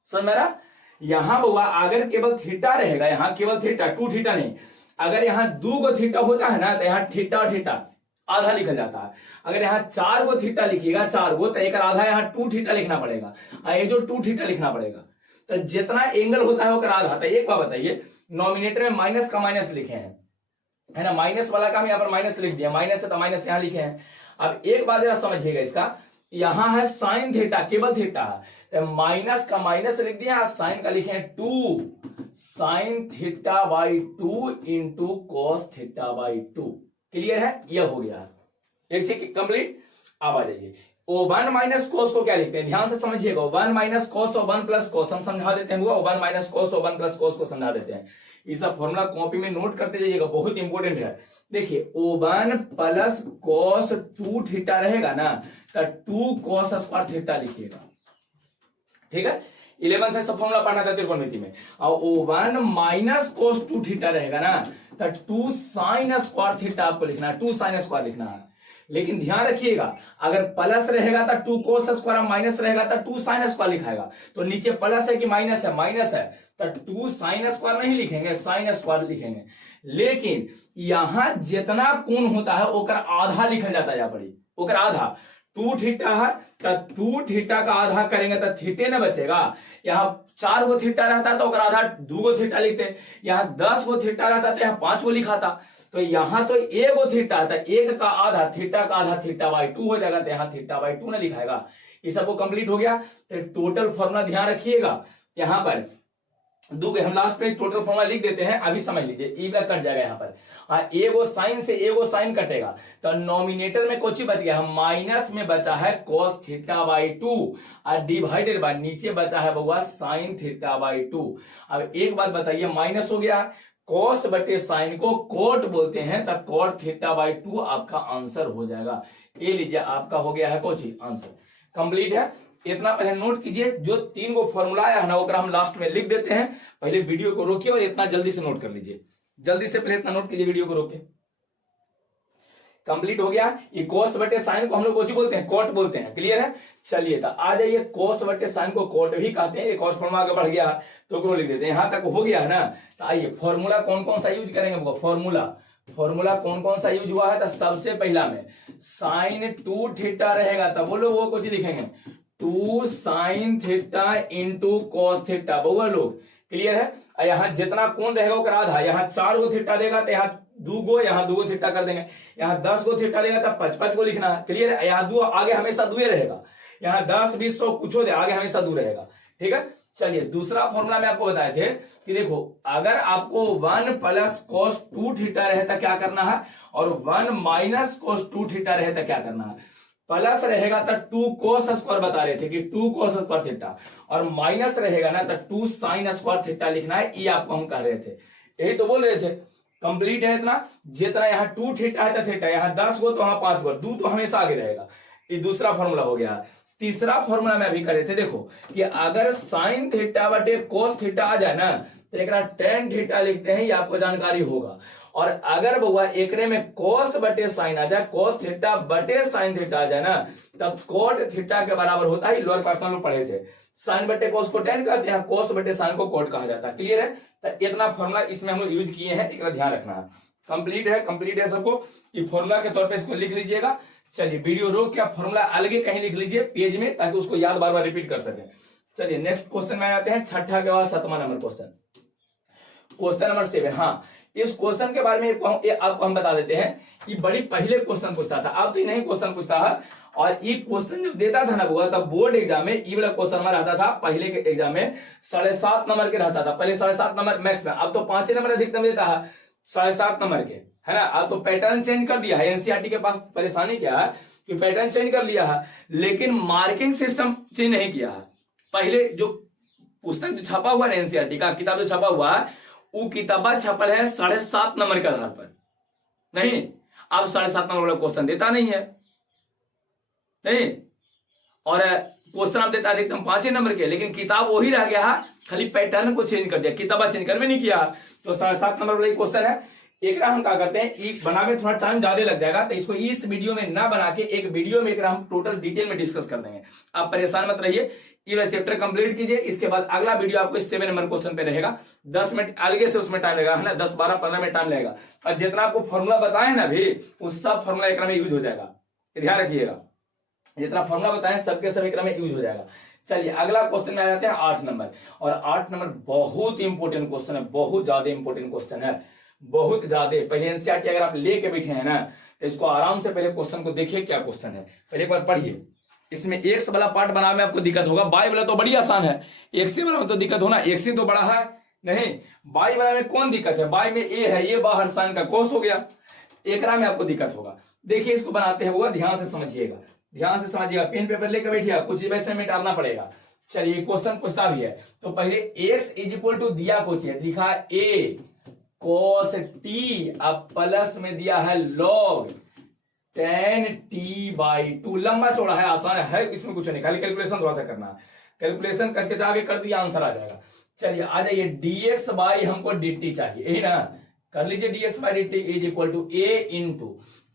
समझ में रहा। यहाँ बउआ अगर केवल थीटा रहेगा, यहाँ केवल थीटा, 2 थीटा नहीं। अगर यहाँ 2 गो थीटा होता है ना तो यहाँ थीटा और थीटा आधा लिखा जाता है। अगर यहाँ 4 गो थीटा लिखिएगा, 4 गो, तो एक आधा यहाँ 2 थीटा लिखना पड़ेगा, ये जो 2 थीटा लिखना पड़ेगा। तो जितना एंगल होता है वो आधा। तो एक बात बताइए, नॉमिनेटर में माइनस का माइनस लिखे हैं, है ना, माइनस वाला का हम यहाँ पर माइनस लिख दिया, माइनस है तो माइनस यहाँ लिखे हैं। अब एक बात जरा समझिएगा इसका, यहाँ है साइन थीटा, केवल थीटा है, तो माइनस का माइनस लिख दिया, साइन का लिखे 2 sine theta by 2 into cos theta by 2। Clear है, यह हो गया एक चीज कंप्लीट। अब आ जाइए, O1 माइनस कोस को क्या लिखते हैं, ध्यान से समझिएगा। 1 माइनस कोस और 1 प्लस कोस हम समझा देते हैं, वो 1 माइनस कोस और 1 प्लस कोस को समझा देते हैं। ये सब फॉर्मूला कॉपी में नोट करते जाइएगा, बहुत इंपॉर्टेंट है। देखिए O1 प्लस कोस 2 थीटा रहेगा ना, तो 2 कोस स्क्वायर थीटा लिखिएगा, ठीक है। 11th में सब फॉर्मूला पढ़ना था त्रिकोणमिति में। और O1 माइनस कोस 2 थीटा रहेगा ना, तो 2 साइन स्क्वायर थीटा आपको लिखना है, 2 साइन स्क्वायर लिखना है। लेकिन ध्यान रखिएगा, अगर प्लस रहेगा तो 2 कोस स्क्वायर, माइनस रहेगा तो 2 साइन स्क्वायर लिखाएगा। तो नीचे प्लस है कि माइनस है, माइनस है, तो 2 साइन स्क्वायर नहीं लिखेंगे, साइन स्क्वायर लिखेंगे। लेकिन यहां जितना कोण होता है ओकर आधा लिखा जाता है, यहाँ पर ओकर आधा 2 थीटा है, तो 2 थीटा का आधा करेंगे तो थीटे न बचेगा। यहाँ 4 गो थीटा रहता तो ओकर आधा 2 गो थीटा लिखते, यहाँ 10 गो थीटा रहता तो यहाँ 5 गो लिखाता। तो यहाँ तो 1 गो थीटा था, 1 का आधा थीटा का आधा थीटा बाई 2 हो जाएगा, तो यहाँ थीटा बाई 2 न लिखाएगा। ये सबको कंप्लीट हो गया। तो टोटल फॉर्मूला ध्यान रखिएगा, यहाँ पर हम लास्ट में टोटल फॉर्मूला लिख देते हैं, अभी समझ लीजिए। ई कट जाएगा यहाँ पर, एगो साइन से एगो साइन कटेगा, तो नॉमिनेटर में कुछ बच गया, माइनस में बचा है cos थीटा बाई 2 और डिवाइडेड बाय नीचे बचा है बउआ sin थीटा बाई 2। अब एक बात बताइए, माइनस हो गया, cos बटे साइन को कोट बोलते हैं, तो cot थीटा बाई 2 आपका आंसर हो जाएगा। ये लीजिए आपका हो गया है कोची आंसर, कंप्लीट है। इतना पहले नोट कीजिए, जो 3 गो फॉर्मूला आया है ना वो हम लास्ट में लिख देते हैं। पहले वीडियो को रोकिए और इतना जल्दी से नोट कर लीजिए, जल्दी से पहले इतना नोट कीजिए, वीडियो को रोके। कंप्लीट हो गया। ये कोस बटे साइन को हम लोग कोची बोलते हैं, कोट बोलते हैं, क्लियर है। चलिए तो आ जाइए, कोस बटे साइन को कोट भी कहते हैं। एक और फॉर्मूला आगे बढ़ गया तो लिख देते हैं, यहां तक हो गया है ना। तो आइए फॉर्मूला कौन कौन सा यूज करेंगे, फॉर्मूला कौन कौन सा यूज हुआ है। तो सबसे पहला में साइन 2 थीटा रहेगा, तब बोलो वो कुछ लिखेंगे 2 sine theta into cos theta, बउआ लोग क्लियर है। यहाँ जितना कोण रहेगा वो आधा, यहाँ 4 गो थीटा देगा तो यहाँ 2 गो, यहाँ 2 गो थीटा कर देंगे। यहाँ 10 गो थीटा देगा तब 5 गो लिखना है, क्लियर है। यहाँ 2 आगे हमेशा 2 रहेगा, यहाँ 10 20 100 कुछ हो दे, आगे हमेशा 2 रहेगा, ठीक है। चलिए दूसरा फॉर्मूला में आपको बताए थे कि देखो, अगर आपको 1 प्लस cos 2 थीटा रहे तो क्या करना है, और 1 माइनस cos 2 थीटा रहे तो क्या करना है। प्लस रहेगा तो 2 cos स्क्वायर बता रहे थे कि 2 cos स्क्वायर थीटा, और माइनस रहेगा ना तो 2 साइन स्क्वायर थीटा लिखना है, ये आपको हम कह रहे थे, यही तो बोल रहे थे। कंप्लीट है इतना, जितना यहाँ 2 थीटा है तो थीटा, यहाँ 10 गो तो वहां 5 गो, 2 तो हमेशा आगे रहेगा। ये दूसरा फॉर्मूला हो गया। तीसरा फॉर्मूला में अभी करे थे, देखो कि अगर साइन थीटा बटे कोस थीटा आ जाए ना तो एक टेन थीटा लिखते हैं, ये आपको जानकारी होगा। और अगर बउआ एकरे में कोस बटे साइन आ जाए, कोस थीटा बटे साइन थीटा आ जाए ना, तब कोट थीटा के बराबर होता है। लोअर क्लास में लोग पढ़े थे, साइन बटे कोस को टेन कहते हैं, कोस बटे साइन को कोट कहा जाता है। क्लियर है? तो इतना फॉर्मूला इसमें हम लोग यूज किए हैं, एक ध्यान रखना है। कंप्लीट है सबको, ये फॉर्मूला के तौर पर इसको लिख लीजिएगा। चलिए वीडियो रोक के फॉर्मूला अलग कहीं लिख लीजिए पेज में, ताकि उसको याद बार बार रिपीट कर सकें। चलिए नेक्स्ट क्वेश्चन में आते हैं, छठा के बाद 7वां नंबर क्वेश्चन, क्वेश्चन नंबर 7। हाँ, इस क्वेश्चन के बारे में आपको हम बता देते हैं, ये बड़ी पहले क्वेश्चन पूछता था, अब तो नहीं क्वेश्चन पूछता है। और ये क्वेश्चन जब देता था ना बुआ, तब बोर्ड एग्जाम में ये वाला क्वेश्चन में रहता था, पहले के एग्जाम में 7.5 नंबर के रहता था, पहले 7.5 नंबर मैथ्स में, अब तो 5 नंबर अधिकतम देता है 7.5 नंबर के, है ना। अब तो पैटर्न चेंज कर दिया है, एनसीईआरटी के पास परेशानी क्या है कि पैटर्न चेंज कर लिया है, लेकिन मार्किंग सिस्टम चेंज नहीं किया है। पहले जो पुस्तक जो छपा हुआ है एनसीईआरटी का किताब जो छपा हुआ है, वो किताबा छपल है 7.5 नंबर के आधार पर, नहीं अब 7.5 नंबर वाला क्वेश्चन देता नहीं है, नहीं। और क्वेश्चन आप देता है अधिकतम 5 नंबर के, लेकिन किताब वही रह गया है, खाली पैटर्न को चेंज कर दिया, किताबा चेंज कर भी नहीं किया। तो 7.5 नंबर वाला क्वेश्चन है। एक हम क्या करते हैं, एक बनाने में थोड़ा टाइम ज्यादा लग जाएगा, तो इसको इस वीडियो में ना बना के एक वीडियो में हम टोटल डिटेल में डिस्कस कर देंगे। आप परेशान मत रहिए, ये चैप्टर कंप्लीट कीजिए, इसके बाद अगला वीडियो आपको 7 नंबर क्वेश्चन पे रहेगा। 10 मिनट अलगे से उसमें टाइम लगेगा, है ना, 10, 12, 15 मिनट टाइम लगेगा। और जितना आपको फॉर्मूला बताए ना भी, उस सब फॉर्मूला एक में यूज हो जाएगा, ध्यान रखिएगा। जितना फॉर्मूला बताए सबके सब एक में यूज हो जाएगा। चलिए अगला क्वेश्चन में आ जाते हैं 8 नंबर। और 8 नंबर बहुत इंपॉर्टेंट क्वेश्चन है, बहुत ज्यादा इंपॉर्टेंट क्वेश्चन है, बहुत ज्यादा। पहले एनसीईआरटी अगर आप लेके बैठे हैं ना, तो इसको आराम से पहले क्वेश्चन को देखिए क्या क्वेश्चन है, पहले एक बार पढ़िए। इसमें एक्स वाला पार्ट बनाने में आपको दिक्कत होगा, वाई वाला तो बड़ी आसान है, एक्स वाला में तो दिक्कत होना, एक्स तो बड़ा है नहीं, वाई वाला में कौन दिक्कत है, वाई में ए है, ये बाहर साइन का कोस हो गया, एकरा में आपको दिक्कत होगा। देखिए इसको बनाते हैं वो, ध्यान से समझिएगा, ध्यान से समझिएगा, पेन पेपर लेकर बैठिएगा, कुछ वैसे में डालना पड़ेगा। चलिए क्वेश्चन पूछता भी है, तो पहले एक्स इज इक्वल टू दिया कुछ है, लिखा ए कोस टी, अब प्लस में दिया है लॉग tan t/2, लंबा चौड़ा है, आसान है, इसमें कुछ नहीं, खाली कैलकुलेशन थोड़ा सा करना है, कैलकुलेशन कसके आगे कर दिया आंसर आ जाएगा। चलिए आ जाइए, dx बाई हमको dt चाहिए, यही ना, कर लीजिए dx by dt is equal to a into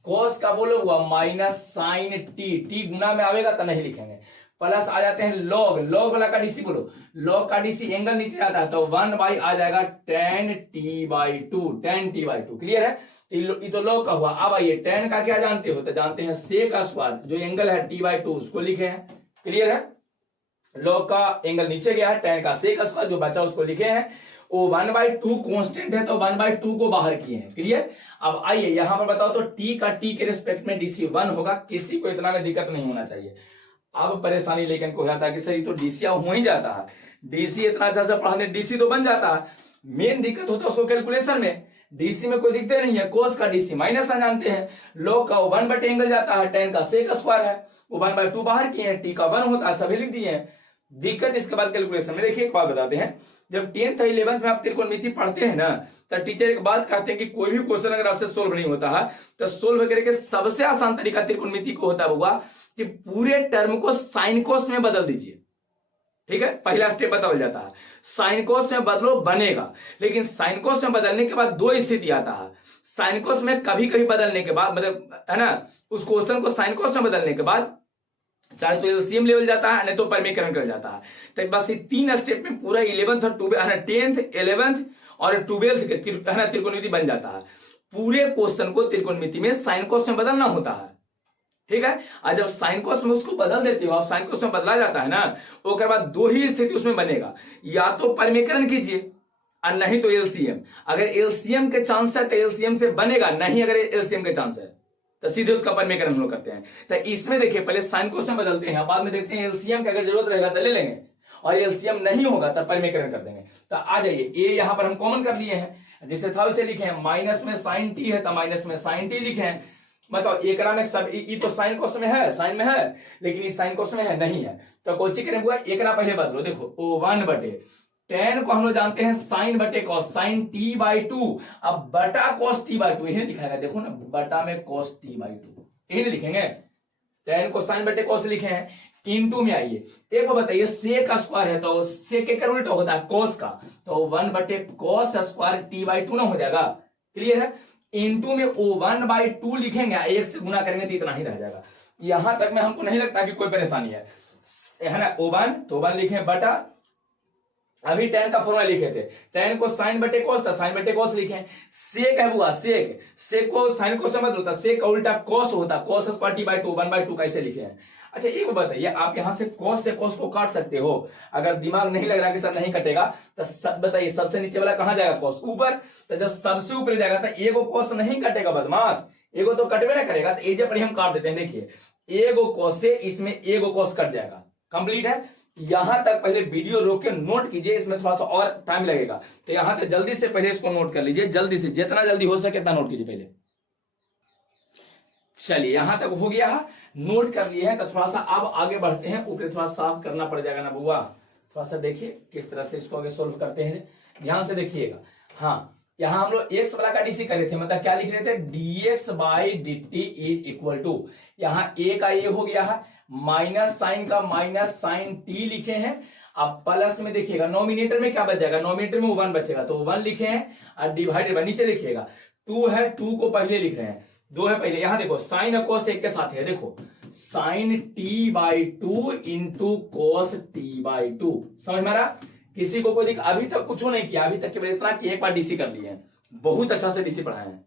cos का बोलो हुआ माइनस साइन टी गुना में आवेगा तो नहीं लिखेंगे, प्लस आ जाते हैं लॉग, लॉग वाला का डीसी बोलो, लॉग का डीसी एंगल नीचे आता है, तो 1 बाई आ जाएगा tan t/2। क्लियर है? ये तो लॉग का हुआ। अब आइए tan का क्या जानते हो, तो जानते हैं सेक स्क्वायर, जो एंगल है t/2 उसको लिखे हैं। क्लियर है? लॉग का एंगल नीचे गया है, tan का सेक स्क्वायर जो बचा उसको लिखे हैं। वो 1/2 कांस्टेंट है, तो 1/2 को बाहर किए हैं। क्लियर? अब आइए यहां पर बताओ, तो t का t के रिस्पेक्ट में डीसी 1 होगा, किसी को इतना में दिक्कत नहीं होना चाहिए। अब परेशानी लेकिन को जाता है कि सर ये तो डीसी हो ही जाता है, डीसी इतना अच्छा से पढ़ाने डीसी तो बन जाता है, मेन दिक्कत होता है उसको कैलकुलेशन में। डीसी में कोई दिक्कत नहीं है, कोस का डीसी माइनस जानते हैं, लॉग का 1 बटे एंगल जाता है, tan का सेक स्क्वायर है, वो 1/2 बाहर किए हैं, t का 1 होता है, सभी लिख दिए हैं। दिक्कत इसके बाद कैलकुलेशन में। देखिए एक बात बताते हैं, जब 10th 11th में आप त्रिकोणमिति पढ़ते हैं ना, तो टीचर एक बात कहते हैं कि कोई भी क्वेश्चन अगर आपसे सोल्व नहीं होता है, तो सोल्व करने के सबसे आसान तरीका त्रिकोणमिति को होता होगा कि पूरे टर्म को साइन कोस में बदल दीजिए। ठीक है, पहला स्टेप बदल जाता है, साइन कोस में बदलो बनेगा, लेकिन साइन कोस में बदलने के बाद 2 स्थिति आता है। साइन कोस में कभी कभी बदलने के बाद, मतलब है ना, उस क्वेश्चन को साइन कोस में बदलने के बाद चाहे तो एलसीएम लेवल जाता है, नहीं तो परिमेयकरण कर जाता है। तो बस ये 3 स्टेप में पूरा 11th और 10th 11th और 12th के त्रिकोणमिति बन जाता है। पूरे क्वेश्चन को त्रिकोणमिति में साइन कोस में बदलना होता है। ठीक है, और जब साइन कोस में उसको बदल देते हो आप, साइन कोस में बदला जाता है ना, उसके बाद 2 ही स्थिति उसमें बनेगा, या तो परिमेयकरण कीजिए और नहीं तो एलसीएम। अगर एलसीएम के चांस है तो एलसीएम से बनेगा, नहीं अगर एलसीएम के चांस है तो सीधे उसका परिमेयकरण हम लोग करते हैं। तो इसमें देखिए पहले साइन कोस में बदलते हैं, बाद में देखते हैं एलसीएम की अगर जरूरत रहेगा तो ले लेंगे, और एलसीएम नहीं होगा तो परिमेयकरण कर देंगे। तो आ जाइए, ए यहां पर हम कॉमन कर लिए हैं, जैसे था उसे लिखे हैं, माइनस में साइन टी है तो माइनस में साइन टी लिखे हैं। मतलब एकरा में सब ये तो साइन कोस में है, साइन में है, लेकिन इस साइन कोस में है नहीं है, तो कोची करें हुआ एकरा पहले बदलो। देखो 1 बटे tan को हम लोग जानते हैं साइन बटे cos, sine t by two. अब बटा कॉस टी बाई टू यही लिखा है, देखो ना, बटा में कॉस टी बाई टू यही लिखेंगे। tan को साइन बटे कॉस लिखे हैं, इनटू में आइए एक बार बताइए, सेक का स्क्वायर है तो सेक के उल्टा होता है कॉस का, तो 1 बटे cos square T by to ना हो जाएगा। क्लियर है। इनटू में ओ 1 बाई टू लिखेंगे, एक से गुना करेंगे तो इतना ही रह जाएगा। यहां तक में हमको नहीं लगता कि कोई परेशानी है ना। O1 तो 1 लिखे बटा, अभी tan का फॉर्मूला लिखे थे, tan को साइन बटे कॉस था, साइन बटे कॉस लिखे। सेक है बुआ, सेक को साइन को समझ होता, सेक का उल्टा कॉस होता, cos square T by to, 1 by two कैसे लिखे हैं। अच्छा एक बताइए, आप यहां से कॉस को काट सकते हो, अगर दिमाग नहीं लग रहा कि सर नहीं कटेगा तो बताइए सबसे नीचे वाला कहां जाएगा, कॉस ऊपर। तो जब सबसे ऊपर जाएगा तो एगो कॉस नहीं कटेगा बदमाश, एगो तो कटवे ना करेगा, तो एजे पर ही हम काट देते हैं। देखिए एगो कॉस से इसमें एगो कॉस कट जाएगा, कंप्लीट है। यहां तक पहले वीडियो रोक के नोट कीजिए, इसमें थोड़ा सा और टाइम लगेगा, तो यहां तक जल्दी से पहले इसको नोट कर लीजिए, जल्दी से जितना जल्दी हो सके उतना नोट कीजिए पहले। चलिए यहां तक हो गया है, नोट कर लिए हैं, तो थोड़ा सा अब आगे बढ़ते हैं। ऊपर थोड़ा साफ करना पड़ जाएगा ना बुआ, थोड़ा सा देखिए किस तरह से इसको आगे सोल्व करते हैं, ध्यान से देखिएगा। हाँ यहां हम लोग एक्स वाला का डीसी कर रहे थे, मतलब क्या लिख रहे थे, dx by dt is equal to, यहाँ a का ये हो गया है, माइनस साइन का माइनस साइन t लिखे हैं। अब प्लस में देखिएगा नोमिनेटर में क्या बच जाएगा, नोमिनेटर में 1 बचेगा तो 1 लिखे हैं, और डिवाइडेड बाय नीचे देखिएगा 2 है, 2 को पहले लिख रहे हैं, 2 है पहले। यहां देखो साइन और कोस एक के साथ है, देखो sine t by two into cos t by two, समझ में आ रहा। किसी को कोई अभी तक कुछ नहीं किया, अभी तक केवल इतना कि एक बार डीसी कर लिए हैं, बहुत अच्छा से डीसी पढ़ाए हैं।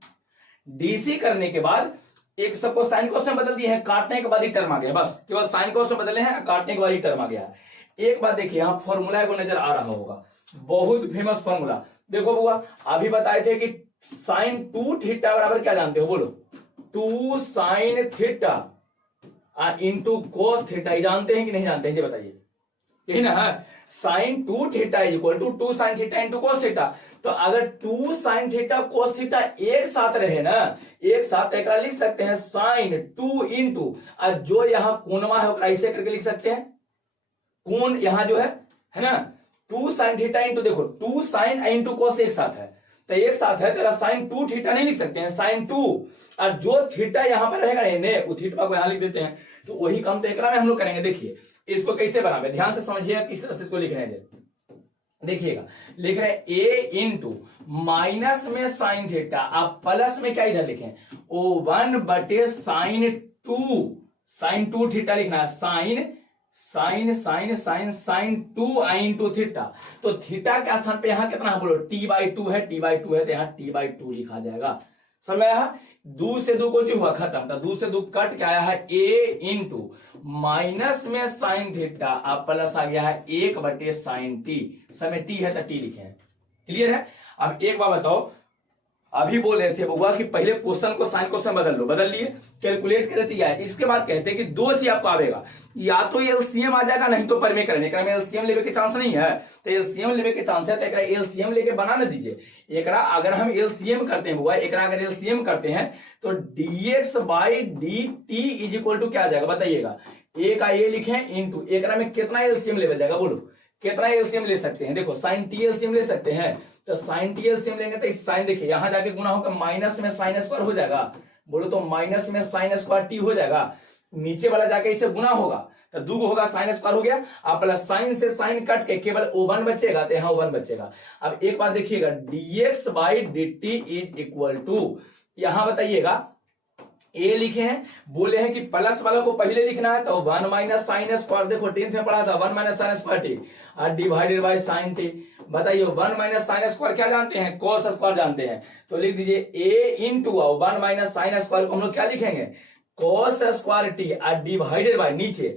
डीसी करने के बाद एक सबको साइन कोस में बदल दिए हैं, काटने के बाद ही टर्म आ गया, बस केवल साइन कोस में बदले हैं, काटने के बाद ही टर्म आ गया। एक बात देखिए, यहाँ फॉर्मूला को नजर आ रहा होगा, बहुत फेमस फॉर्मूला। देखो बुआ अभी बताए थे कि साइन 2 थीटा बराबर क्या जानते हो, बोलो 2 sine theta into cos theta, जानते हैं कि नहीं जानते हैं, ये बताइए। यही ना है, sine 2 theta is equal to 2 sine theta into cos theta. तो अगर 2 साइन थीटा कोस थीटा एक साथ रहे ना, एक साथ एक लिख सकते हैं साइन 2 इंटू, और जो यहाँ कोणवा है ऐसे करके लिख सकते हैं, कोण यहाँ जो है ना 2 साइन थीटा इंटू, देखो 2 साइन इंटू कोस एक साथ है, तो एक साथ है तो साइन 2 थीटा नहीं लिख सकते हैं, साइन 2, और जो थीटा यहाँ पर रहेगा ने वो थीटा को यहाँ लिख देते हैं, तो वही काम तो एक में हम लोग करेंगे। देखिए इसको कैसे बनावे, ध्यान से समझिएगा किस तरह से इसको लिख रहे हैं। देखिएगा लिख रहे हैं a इंटू माइनस में साइन थीटा, आप प्लस में क्या इधर लिखें O1 बटे साइन 2 थीटा लिखना है, साइन 2 इंटू थीटा। तो थीटा के स्थान पे यहाँ कितना है बोलो, t बाई 2 है, तो यहाँ t बाई 2 लिखा जाएगा। समझ में आया, 2 से 2 को जो हुआ खत्म, तो 2 से 2 कट के आया है a इंटू माइनस में साइन थीटा, अब प्लस आ गया है 1 बटे साइन टी, समय t है तो t लिखे हैं। क्लियर है। अब एक बार बताओ, अभी बोल रहे थे बउआ कि पहले क्वेश्चन को साइन क्वेश्चन बदल लो, बदल लिए, कैलकुलेट करे तो है। इसके बाद कहते हैं कि 2 चीज आपको आवेगा, या तो एलसीएम आ जाएगा, नहीं तो परमे करने का, एलसीएम लेवे के चांस नहीं है, तो एलसीएम लेवे के चांस है, तो एलसीएम लेके बना ना दीजिए। एकरा अगर हम एलसीएम करते हैं बुआ, एकरा अगर एलसीएम करते हैं तो dx by dt is equal to क्या आ जाएगा बताइएगा, a का a लिखे इंटू, एकरा में कितना एलसीएम लेवल जाएगा बोलो, कितना एलसीएम ले सकते हैं, देखो साइन टी एलसीएम ले सकते हैं, तो साइन टी एलसीएम लेंगे तो इस साइन देखिए यहां जाके गुना होकर माइनस में साइन स्क्वायर हो जाएगा, बोलो तो माइनस में साइन स्क्वायर टी हो जाएगा, नीचे वाला जाके इसे गुना होगा तो 2 होगा, साइन स्क्वायर हो गया, अब प्लस साइन से साइन कट के केवल O1 बचेगा, तो यहाँ O1 बचेगा। अब एक बात देखिएगा, dx by dt is equal to, यहां बताइएगा a लिखे हैं, बोले हैं कि प्लस वाला को पहले लिखना है, तो 1 माइनस साइन स्क्वायर, देखो 10th में पढ़ा था 1 माइनस साइन स्क्वायर टी और डिवाइडेड बाय साइन टी। बताइए 1 माइनस साइन स्क्वायर क्या जानते हैं, कोस स्क्वायर जानते हैं, तो लिख दीजिए a into 1 minus sine square को हम लोग क्या लिखेंगे, कोस स्क्वायर टी और डिवाइडेड बाय नीचे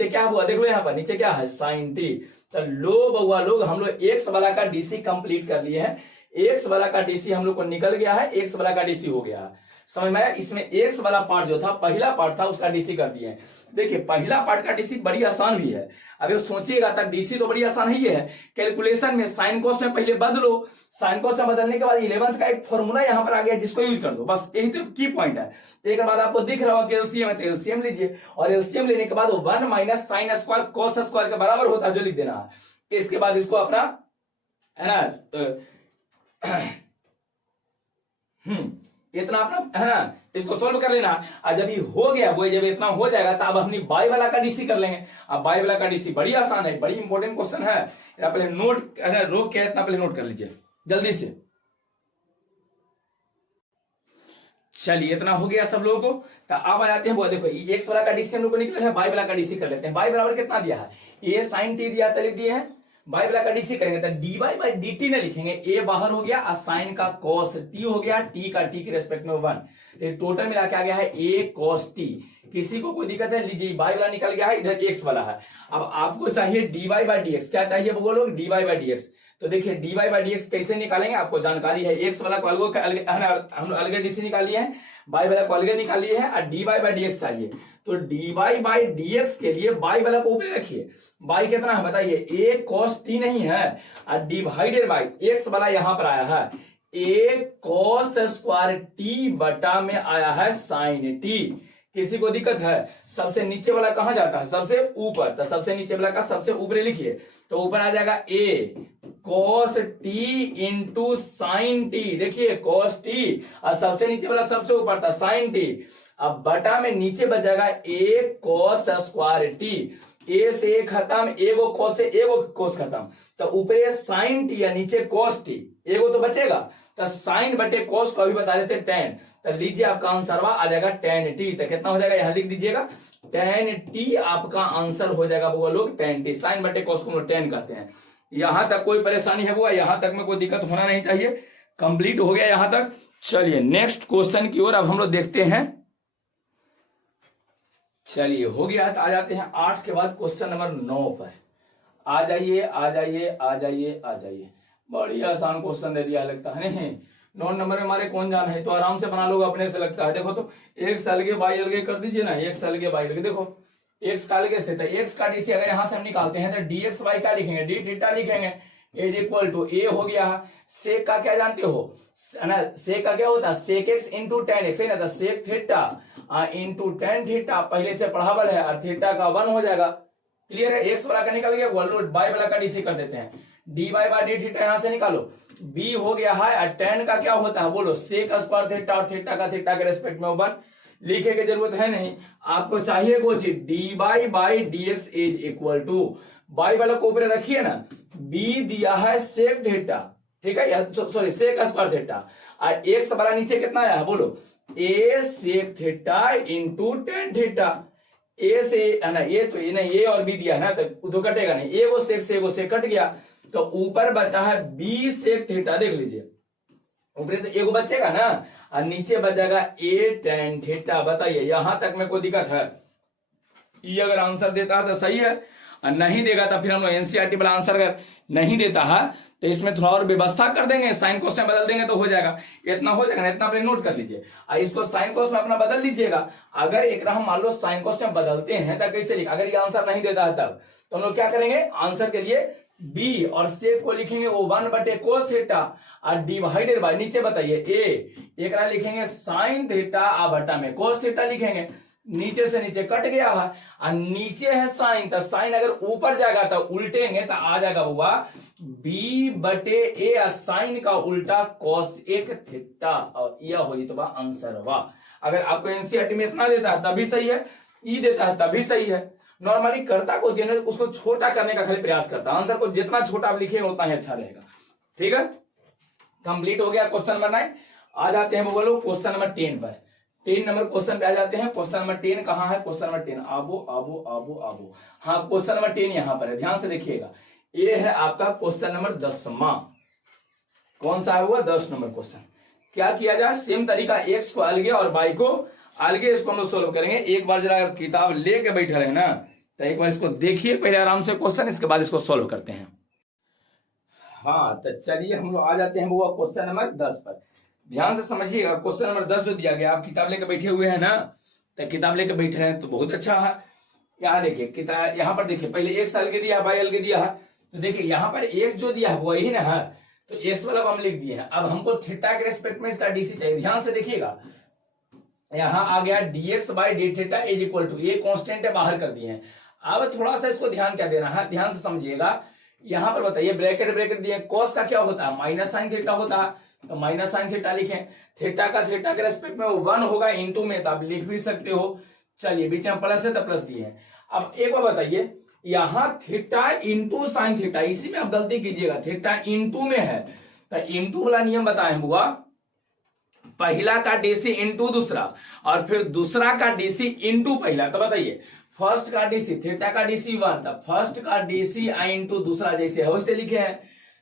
क्या हुआ देख लो, यहाँ पर नीचे क्या है साइन टी। तो लो बउआ लोग हम लोग एक्स वाला का डीसी कंप्लीट कर लिए हैं, एक्स वाला का डीसी हम लोग को निकल गया है, एक्स वाला का डीसी हो गया है, समझ में आया। इसमें एक्स वाला पार्ट जो था पहला पार्ट था उसका डीसी कर दिए हैं। देखिए पहला पार्ट का डीसी बड़ी आसान भी है, अगर सोचिएगा तो डीसी तो बड़ी आसान ही है। कैलकुलेशन में साइन कोस में पहले बदलो, साइन कोस में बदलने के बाद 11th का एक फॉर्मूला यहां पर आ गया जिसको यूज कर दो, बस यही तो की पॉइंट है। एक बाद आपको दिख रहा हो कि एलसीएम है तो एलसीएम लीजिए, और एलसीएम लेने के बाद 1 minus sine square cos square के बराबर होता है जो लिख देना है। इसके बाद इसको अपना है ना। इतना अपना है ना, इसको सोल्व कर लेना। और जब ये हो गया, वो जब इतना हो जाएगा तो अब हम बाई वाला का डीसी कर लेंगे। अब बाई वाला का डीसी बड़ी आसान है, बड़ी इंपॉर्टेंट क्वेश्चन है। पहले नोट रोक के इतना पहले नोट कर लीजिए जल्दी से। चलिए इतना हो गया सब लोगों को। तो अब आ जाते हैं वो, देखो एक्स वाला का डीसी हम लोग को निकला है, बाई वाला का डीसी कर लेते हैं। बाई बराबर कितना दिया है, ए साइन टी दिया था, लिख दिए हैं। बाई वाला का डीसी करेंगे तो d y by d t ने लिखेंगे, ए बाहर हो गया और साइन का कॉस टी हो गया, टी का टी के रेस्पेक्ट में 1, तो टोटल मिला के आ गया है ए कॉस टी। किसी को कोई दिक्कत है, लीजिए बाई वाला निकल गया है, इधर एक्स वाला है। अब आपको चाहिए d y by d x, क्या चाहिए वो लोग, d y by d x. तो देखिए d y by d x कैसे निकालेंगे, आपको जानकारी है। एक्स वाला को हम अलग डीसी निकाली है, बाई वाला को अलग निकाली है, और d y by d x चाहिए। तो d y by d x के लिए बाई वाला को ऊपर रखिए। बाई कितना है बताइए, ए कॉस टी नहीं है, और डिवाइडेड बाई एक्स वाला यहां पर आया है, ए कॉस स्क्वायर टी बटा में आया है साइन टी। किसी को दिक्कत है, सबसे नीचे वाला कहां जाता है, सबसे ऊपर, तो सबसे नीचे वाला का सबसे ऊपर लिखिए। तो ऊपर आ जाएगा A cos T into sine T, देखिए कॉस टी, और सबसे नीचे वाला सबसे ऊपर था साइन टी। अब बटा में नीचे बच जाएगा ए कॉस स्क्वायर टी, ए से ए खत्म, एगो कॉस से एगो कॉस खत्म, तो ऊपर साइन टी या नीचे कॉस टी, एगो तो बचेगा। तो साइन बटे कॉस को अभी बता देते टेन, तो लीजिए आपका आंसर आ जाएगा टेन टी। तो कितना हो जाएगा, यहां लिख दीजिएगा टेन टी, आपका आंसर हो जाएगा वो लोग टेन टी। साइन बटे कॉस को टेन कहते हैं। यहां तक कोई परेशानी है वो, यहां तक में कोई दिक्कत होना नहीं चाहिए, कंप्लीट हो गया यहां तक। चलिए नेक्स्ट क्वेश्चन की ओर अब हम लोग देखते हैं। चलिए हो गया है, तो आ जाते हैं 8 के बाद क्वेश्चन नंबर 9 पर। आ जाइए आ जाइए आ जाइए आ जाइए, बड़ी आसान क्वेश्चन दे दिया लगता है, नहीं 9 नंबर में हमारे कौन जान है, तो आराम से बना लोगे अपने से लगता है। देखो तो एक्स अलगे बाई अलगे कर दीजिए ना, एक्स अलगे बाई अलगे, देखो एक्स का अलगे से, तो एक्स का डीसी अगर यहां से हम निकालते हैं तो डी एक्स वाई क्या लिखेंगे, डी थीटा लिखेंगे, इज इक्वल टू ए हो गया है। सेक का क्या जानते हो ना, सेक का क्या होता है, sec x into tan x, है ना, तो sec theta into tan theta पहले से पढ़ावल है, और थीटा का 1 हो जाएगा। क्लियर है, एक्स वाला का निकल गया, बाई वाला का डीसी कर देते हैं। D y by D theta यहां से निकालो, बी हो गया है, और टेन का क्या होता है बोलो, सेक स्क्वायर थीटा, और थीटा का थीटा के रेस्पेक्ट में 1, लिखे की जरूरत है नहीं। आपको चाहिए कोई चीज, d y by d x is equal to, by वाला को ऊपर रखिए ना, बी दिया है सेक थीटा, ठीक है, सॉरी सेक स्क्वायर थीटा, और एक्स वाला नीचे कितना आया है बोलो, A sec theta into tan theta. A से है ना, ये तो ये नहीं, ए और बी दिया है ना, तो कटेगा नहीं, एगो सेक से एगो सेक कट गया, तो ऊपर बचा है बी सेक थीटा, देख लीजिए ऊपर तो एगो बचेगा ना, और नीचे बच जाएगा ए टेन थीटा। बताइए यहां तक में कोई दिक्कत है, ये अगर आंसर देता है तो सही है, और नहीं देगा तो फिर हम लोग एनसीईआरटी वाला आंसर अगर नहीं देता है तो इसमें थोड़ा और व्यवस्था कर देंगे, साइन कोस में बदल देंगे तो हो जाएगा। इतना हो जाएगा ना, इतना अपने नोट कर लीजिए, और इसको साइन कोस में अपना बदल लीजिएगा। अगर एक हम मान लो साइन कोस में बदलते हैं तो कैसे लिख, अगर ये आंसर नहीं देता है तब तो हम लोग क्या करेंगे, आंसर के लिए बी और सेक को लिखेंगे वो 1 बटे कोस थीटा, और डिवाइडेड बाय नीचे बताइए ए, एक लिखेंगे साइन थीटा बटा में कोस थीटा लिखेंगे, नीचे से नीचे कट गया है, और नीचे है साइन, तो साइन अगर ऊपर जाएगा तो उल्टेंगे तो आ जाएगा हुआ बी बटे ए, साइन का उल्टा कॉस एक थीटा, और यह हो तो आंसर हुआ। अगर आपको एनसीईआरटी में इतना देता है तभी सही है, ई देता है तभी सही है। नॉर्मली करता को उसको छोटा करने का खाली प्रयास करता है, आंसर को जितना छोटा आप लिखेंगे उतना ही अच्छा रहेगा। ठीक है, कंप्लीट हो गया क्वेश्चन नंबर 9। आ जाते हैं बोलो क्वेश्चन नंबर 10 पर। 10 नंबर क्वेश्चन पे आ जाते हैं। क्वेश्चन नंबर 10 कहां है, क्वेश्चन नंबर 10 आबो आबो आबो आबो, हाँ क्वेश्चन नंबर 10 यहां पर है, ध्यान से देखिएगा। ये है आपका क्वेश्चन नंबर 10वां, कौन सा है हुआ 10 नंबर क्वेश्चन। क्या किया जाए, सेम तरीका एक्स को अलगे और वाई को अलगे, इसको हम लोग सोल्व करेंगे। एक बार जरा अगर किताब लेके बैठे रहे ना तो एक बार इसको देखिए पहले आराम से क्वेश्चन, इसके बाद इसको सोल्व करते हैं। हाँ तो चलिए हम लोग आ जाते हैं वो क्वेश्चन नंबर 10 पर। ध्यान से समझिएगा, क्वेश्चन नंबर 10 जो दिया गया, आप किताब लेकर बैठे हुए हैं ना, तो किताब लेकर बैठे हैं तो बहुत अच्छा है। यहाँ देखिए किताब, यहाँ पर देखिए पहले एक्स अलगे दिया है, वाई अलगे दिया है, तो देखिए यहाँ पर एक्स जो दिया है वही ना है, तो एक्स वाला को हम लिख दिए हैं। अब हमको थीटा के रेस्पेक्ट में इसका डीसी चाहिए। ध्यान से देखिएगा, यहाँ आ गया dx by D theta is equal to, ये कांस्टेंट है बाहर कर दिए हैं। अब थोड़ा सा इसको ध्यान क्या देना है, ध्यान से समझिएगा। यहाँ पर बताइए ब्रैकेट ब्रैकेट दिए, कॉस का क्या होता है माइनस साइन थीटा होता है, तो माइनस साइन थीटा लिखें। थीटा का थीटा के रेस्पेक्ट में वो 1 होगा इनटू में, तो आप लिख भी सकते हो। चलिए बीच में प्लस है तो प्लस दिए हैं। अब एक बार बताइए, यहाँ थीटा इंटू साइन थीटा, इसी में आप गलती कीजिएगा, थीटा इंटू में है तो इंटू वाला नियम बताए हुआ, पहला का डीसी इंटू दूसरा और फिर दूसरा का डीसी इंटू पहला। तो बताइए फर्स्ट का डीसी, थीटा का डीसी 1, तो फर्स्ट का डीसी आई इंटू दूसरा जैसे है वैसे लिखे हैं,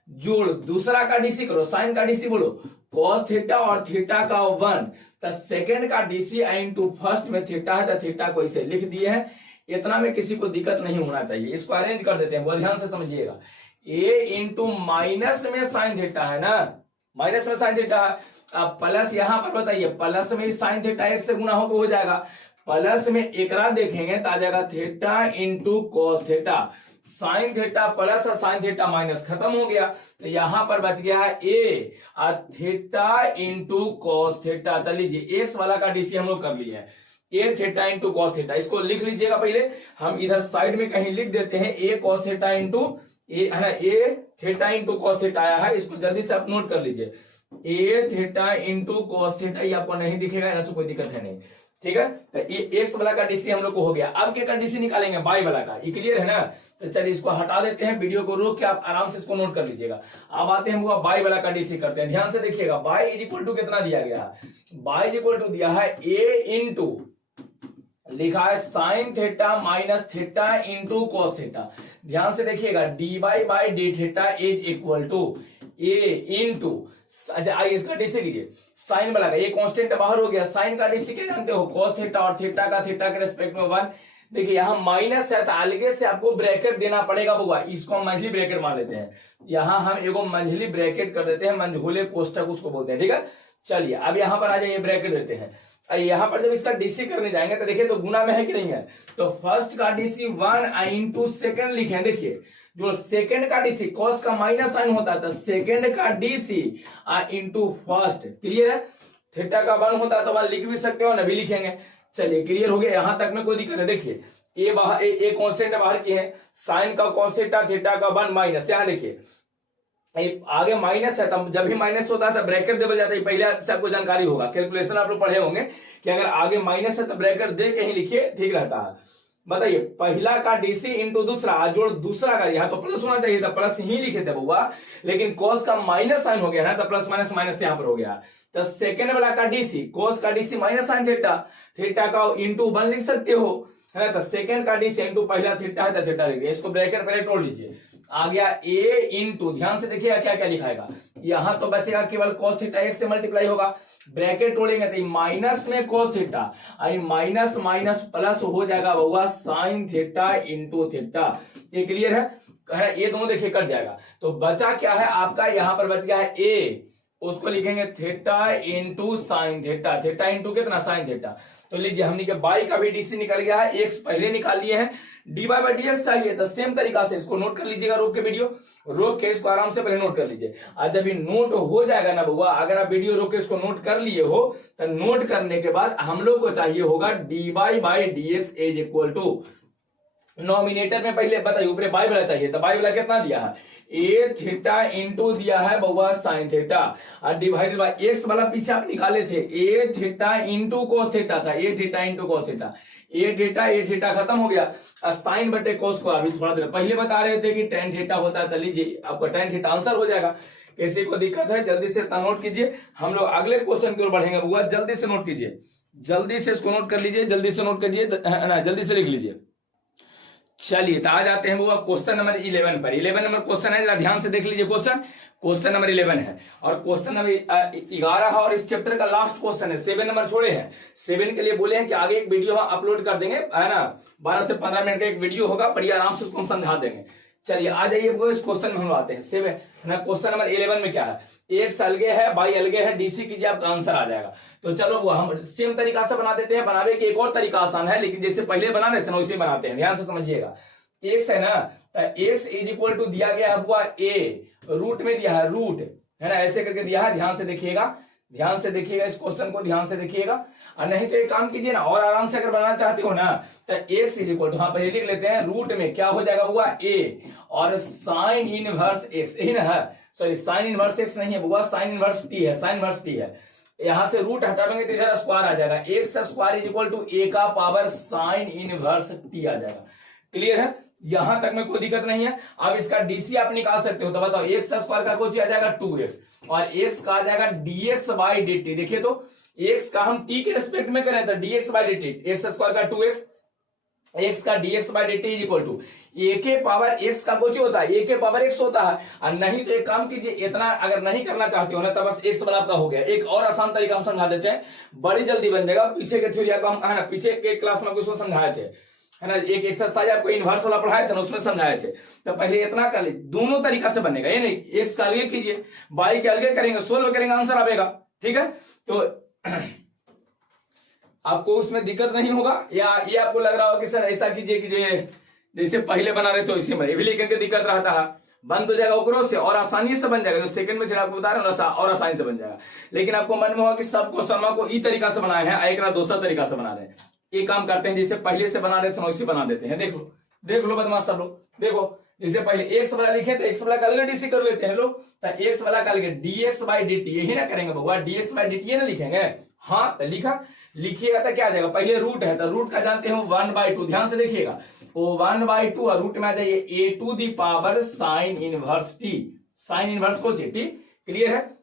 जोड़ दूसरा का डीसी करो, साइन का डीसी बोलो कॉस थीटा और थीटा का 1, तो सेकेंड का डीसी आई इंटू फर्स्ट में थीटा है तो थीटा को इसे लिख दिए है। इतना में किसी को दिक्कत नहीं होना चाहिए। इसको अरेंज कर देते हैं, बहुत ध्यान से समझिएगा। ए इंटू माइनस में साइन थीटा है ना, माइनस में साइन थीटा, अब प्लस यहाँ पर बताइए प्लस में साइन थीटा एक से गुना हो जाएगा, प्लस में एकरा देखेंगे तो आ जाएगा theta into cos theta, sine theta plus और साइन थीटा माइनस खत्म हो गया, तो यहां पर बच गया है ए और थीटा इंटू कॉस थीटा। तो लीजिए एक्स वाला का डीसी हम लोग कर लिए हैं, ए थीटा इंटू कॉस थीटा, इसको लिख लीजिएगा। पहले हम इधर साइड में कहीं लिख देते हैं ए कॉस थीटा इंटू ए है ना, ए थीटा इंटू कॉस थीटा आया है, इसको जल्दी से आप नोट कर लीजिए, ए थीटा इंटू कॉस थीटा, ये आपको नहीं दिखेगा, ऐसा कोई दिक्कत है नहीं, ठीक है। तो ये एक्स वाला का डीसी हम लोग को हो गया। अब क्या का डीसी निकालेंगे वाई वाला का, ये क्लियर है ना। तो चलिए इसको हटा देते हैं, वीडियो को रोक के आप आराम से इसको नोट कर लीजिएगा। अब आते हैं वो वाई वाला का डीसी करते हैं, ध्यान से देखिएगा। वाई इज इक्वल टू कितना दिया गया है, वाई इज इक्वल टू दिया है ए इंटू लिखा है sine theta minus theta into cos theta. ध्यान से देखिएगा, d y by D theta is equal to a into, अच्छा आइए इसका डीसी लीजिए, साइन वाला का ये कांस्टेंट बाहर हो गया, साइन का डीसी क्या जानते हो कॉस थीटा और थीटा का थीटा के रेस्पेक्ट में 1। देखिए यहाँ माइनस है तो अलगे से आपको ब्रैकेट देना पड़ेगा बुआ, इसको हम मंझली ब्रैकेट मान लेते हैं, यहाँ हम एगो मंझली ब्रैकेट कर देते हैं, मंझोले कोष्टक उसको बोलते हैं, ठीक है। चलिए अब यहाँ पर आ जाइए ब्रैकेट देते हैं, यहाँ पर जब इसका डीसी करने जाएंगे तो देखिए तो गुना में है कि नहीं है, तो फर्स्ट का डीसी 1 इंटू सेकेंड लिखे, देखिए जो सेकेंड का डीसी कॉस का माइनस साइन होता है तो सेकेंड का डीसी इंटू फर्स्ट, क्लियर है। थीटा का 1 होता है तो 1 लिख भी सकते हो ना भी लिखेंगे। चलिए क्लियर हो गया, यहां तक में कोई दिक्कत है। देखिए ए बाहर ए कांस्टेंट बाहर की है, साइन का कॉस थीटा थीटा का 1 माइनस, यहाँ देखिए आगे माइनस है, तब जब भी माइनस होता है तो ब्रैकेट दे जाता है, पहले से आपको जानकारी होगा, कैलकुलेशन आप लोग पढ़े होंगे कि अगर आगे माइनस है तो ब्रैकेट दे के ही लिखिए, ठीक रहता है। बताइए पहला का डीसी इंटू दूसरा, जोड़ दूसरा का, यहाँ तो प्लस होना चाहिए था, प्लस ही लिखे थे बुआ, लेकिन कॉस का माइनस साइन हो गया ना, तो प्लस माइनस माइनस यहाँ पर हो गया। तो सेकेंड वाला का डीसी कॉस का DC minus sine theta, theta का इंटू 1 लिख सकते हो, है ना। तो सेकेंड का डीसी इंटू पहला थीटा है तो थीटा लिख दिया, इसको ब्रैकेट पहले तोड़ लीजिए, आ गया ए इंटू, ध्यान से देखिएगा क्या क्या लिखाएगा, यहां तो बचेगा केवल कॉस थीटा एक से मल्टीप्लाई होगा, ब्रैकेट तोड़ेंगे तो माइनस में cos theta, minus minus plus हो जाएगा बउआ साइन थीटा इंटू थीटा, ये क्लियर है, ये दोनों देखिए कट जाएगा। तो बचा क्या है आपका, यहां पर बच गया है ए, उसको लिखेंगे theta into sine theta, theta into कितना साइन थीटा। तो लीजिए हमने के बाई का भी डीसी निकल गया है, एक्स पहले निकाल लिए हैं, d y by d x चाहिए तो सेम तरीका से इसको नोट कर लीजिएगा, रोक के वीडियो रोक के इसको आराम से पहले नोट कर लीजिए। आज जब ये नोट हो जाएगा ना बुआ, अगर आप वीडियो रोक के इसको नोट कर लिए हो तो नोट करने के बाद हम लोग को चाहिए होगा d y by d x is equal to, nominator में पहले बताइए ऊपर बाई वाला चाहिए, तो बाई वाला कितना दिया है ए थीटा इंटू दिया है बउआ साइन थीटा, और डिवाइडेड बाय एक्स वाला पीछे आप निकाले थे ए थीटा इंटू कॉस थीटा था, ए थीटा इंटू कॉस थीटा, ए थीटा खत्म हो गया, और साइन बटे कॉस को अभी थोड़ा देर पहले बता रहे थे कि टेन थीटा होता है, तो लीजिए आपका टेन थीटा आंसर हो जाएगा। किसी को दिक्कत है जल्दी से नोट कीजिए, हम लोग अगले क्वेश्चन की ओर बढ़ेंगे बउआ, जल्दी से नोट कीजिए, जल्दी से इसको नोट कर लीजिए, जल्दी से नोट कीजिए ना, जल्दी से लिख लीजिए। चलिए तो आ जाते हैं वो क्वेश्चन नंबर 11 पर। 11 नंबर क्वेश्चन है, जरा ध्यान से देख लीजिए, क्वेश्चन नंबर 11 है और क्वेश्चन नंबर 11 है और इस चैप्टर का लास्ट क्वेश्चन है। 7 नंबर छोड़े हैं, 7 के लिए बोले हैं कि आगे एक वीडियो हम अपलोड कर देंगे, है ना, 12 से 15 मिनट का एक वीडियो होगा, बढ़िया आराम से उसको हम समझा देंगे। चलिए आ जाइए वो इस क्वेश्चन में हम आते हैं 7 ना, क्वेश्चन नंबर 11 में क्या है, एक्स अलगे है बाई अलगे है, डीसी कीजिए आपका आंसर आ जाएगा। तो चलो वो हम सेम तरीका से बना देते हैं, बनाने के एक और तरीका आसान है, लेकिन जैसे पहले बना रहे थे ना वैसे बनाते हैं, ध्यान से समझिएगा। एक्स है ना, एक्स इज इक्वल टू दिया गया है हुआ ए, रूट में दिया है रूट, है ना, ऐसे करके दिया है, ध्यान से देखिएगा, ध्यान से देखिएगा, इस क्वेश्चन को ध्यान से देखिएगा। और नहीं तो एक काम कीजिए ना, और आराम से अगर बनाना चाहते हो ना, तो x इक्वल टू, हाँ पहले लिख लेते हैं, रूट में क्या हो जाएगा बुआ a और साइन इनवर्स x, यही ना है, सॉरी साइन इनवर्स x नहीं है बुआ, साइन इनवर्स t है, साइन इनवर्स t है। यहां से रूट हटाएंगे तो इधर स्क्वायर आ जाएगा, x square is equal to a का पावर साइन इनवर्स t आ जाएगा। क्लियर है, यहां तक में कोई दिक्कत नहीं है। अब इसका डीसी आप निकाल सकते हो, तो बताओ एक्स स्क्वायर का कुछ आ जाएगा 2x और x का आ जाएगा dx बाई dt। देखिए तो x का हम t के रेस्पेक्ट में करें तो dx by dt, x square का 2x, x का dx by dt is equal to a के पावर x का कुछ होता है, a के पावर x होता है। और नहीं तो एक काम कीजिए, इतना अगर नहीं करना चाहते हो ना तो बस x बराबर का हो गया। एक और आसान तरीका हम समझा देते हैं, बड़ी जल्दी बन जाएगा। पीछे के थ्योरी को हम है ना, पीछे के क्लास में कुछ समझाए थे है ना, एक एक्सरसाइज आपको इन्वर्स वाला पढ़ाए थे ना, उसमें समझाए थे। तो पहले इतना कर ले, दोनों तरीका से बनेगा, ये नहीं एक्स का अलग कीजिए, बाई के अलग करेंगे, सोल्व करेंगे, आंसर आएगा। ठीक है, तो आपको उसमें दिक्कत नहीं होगा। या ये आपको लग रहा होगा कि सर ऐसा कीजिए कि जैसे पहले बना रहे तो इसी में भी लिखने की दिक्कत रहता है, बन तो जाएगा ओकरो से और आसानी से बन जाएगा। जो सेकंड में थे आपको बता रहे हैं और आसानी से बन जाएगा। लेकिन आपको मन में होगा कि सबको शर्मा को ई तरीका से बनाए हैं, एक ना दूसरा तरीका से बना रहे हैं। एक काम करते हैं, जैसे पहले से बना रहे थे वैसे बना देते हैं। देख लो बदमाश सब लोग, देखो जैसे पहले एक्स वाला लिखे तो एक्स वाला का अलग डीसी कर लेते हैं लोग, तो एक्स वाला का अलग dx बाई dt, यही ना करेंगे भगवान, dx बाई dt ना लिखेंगे। हाँ तो लिखा, लिखिएगा तो क्या आ जाएगा, पहले रूट है तो रूट का जानते हैं 1/2, ध्यान से देखिएगा, वो 1/2 और रूट में आ जाइए a to the power sine inverse t, sine inverse को t। क्लियर है,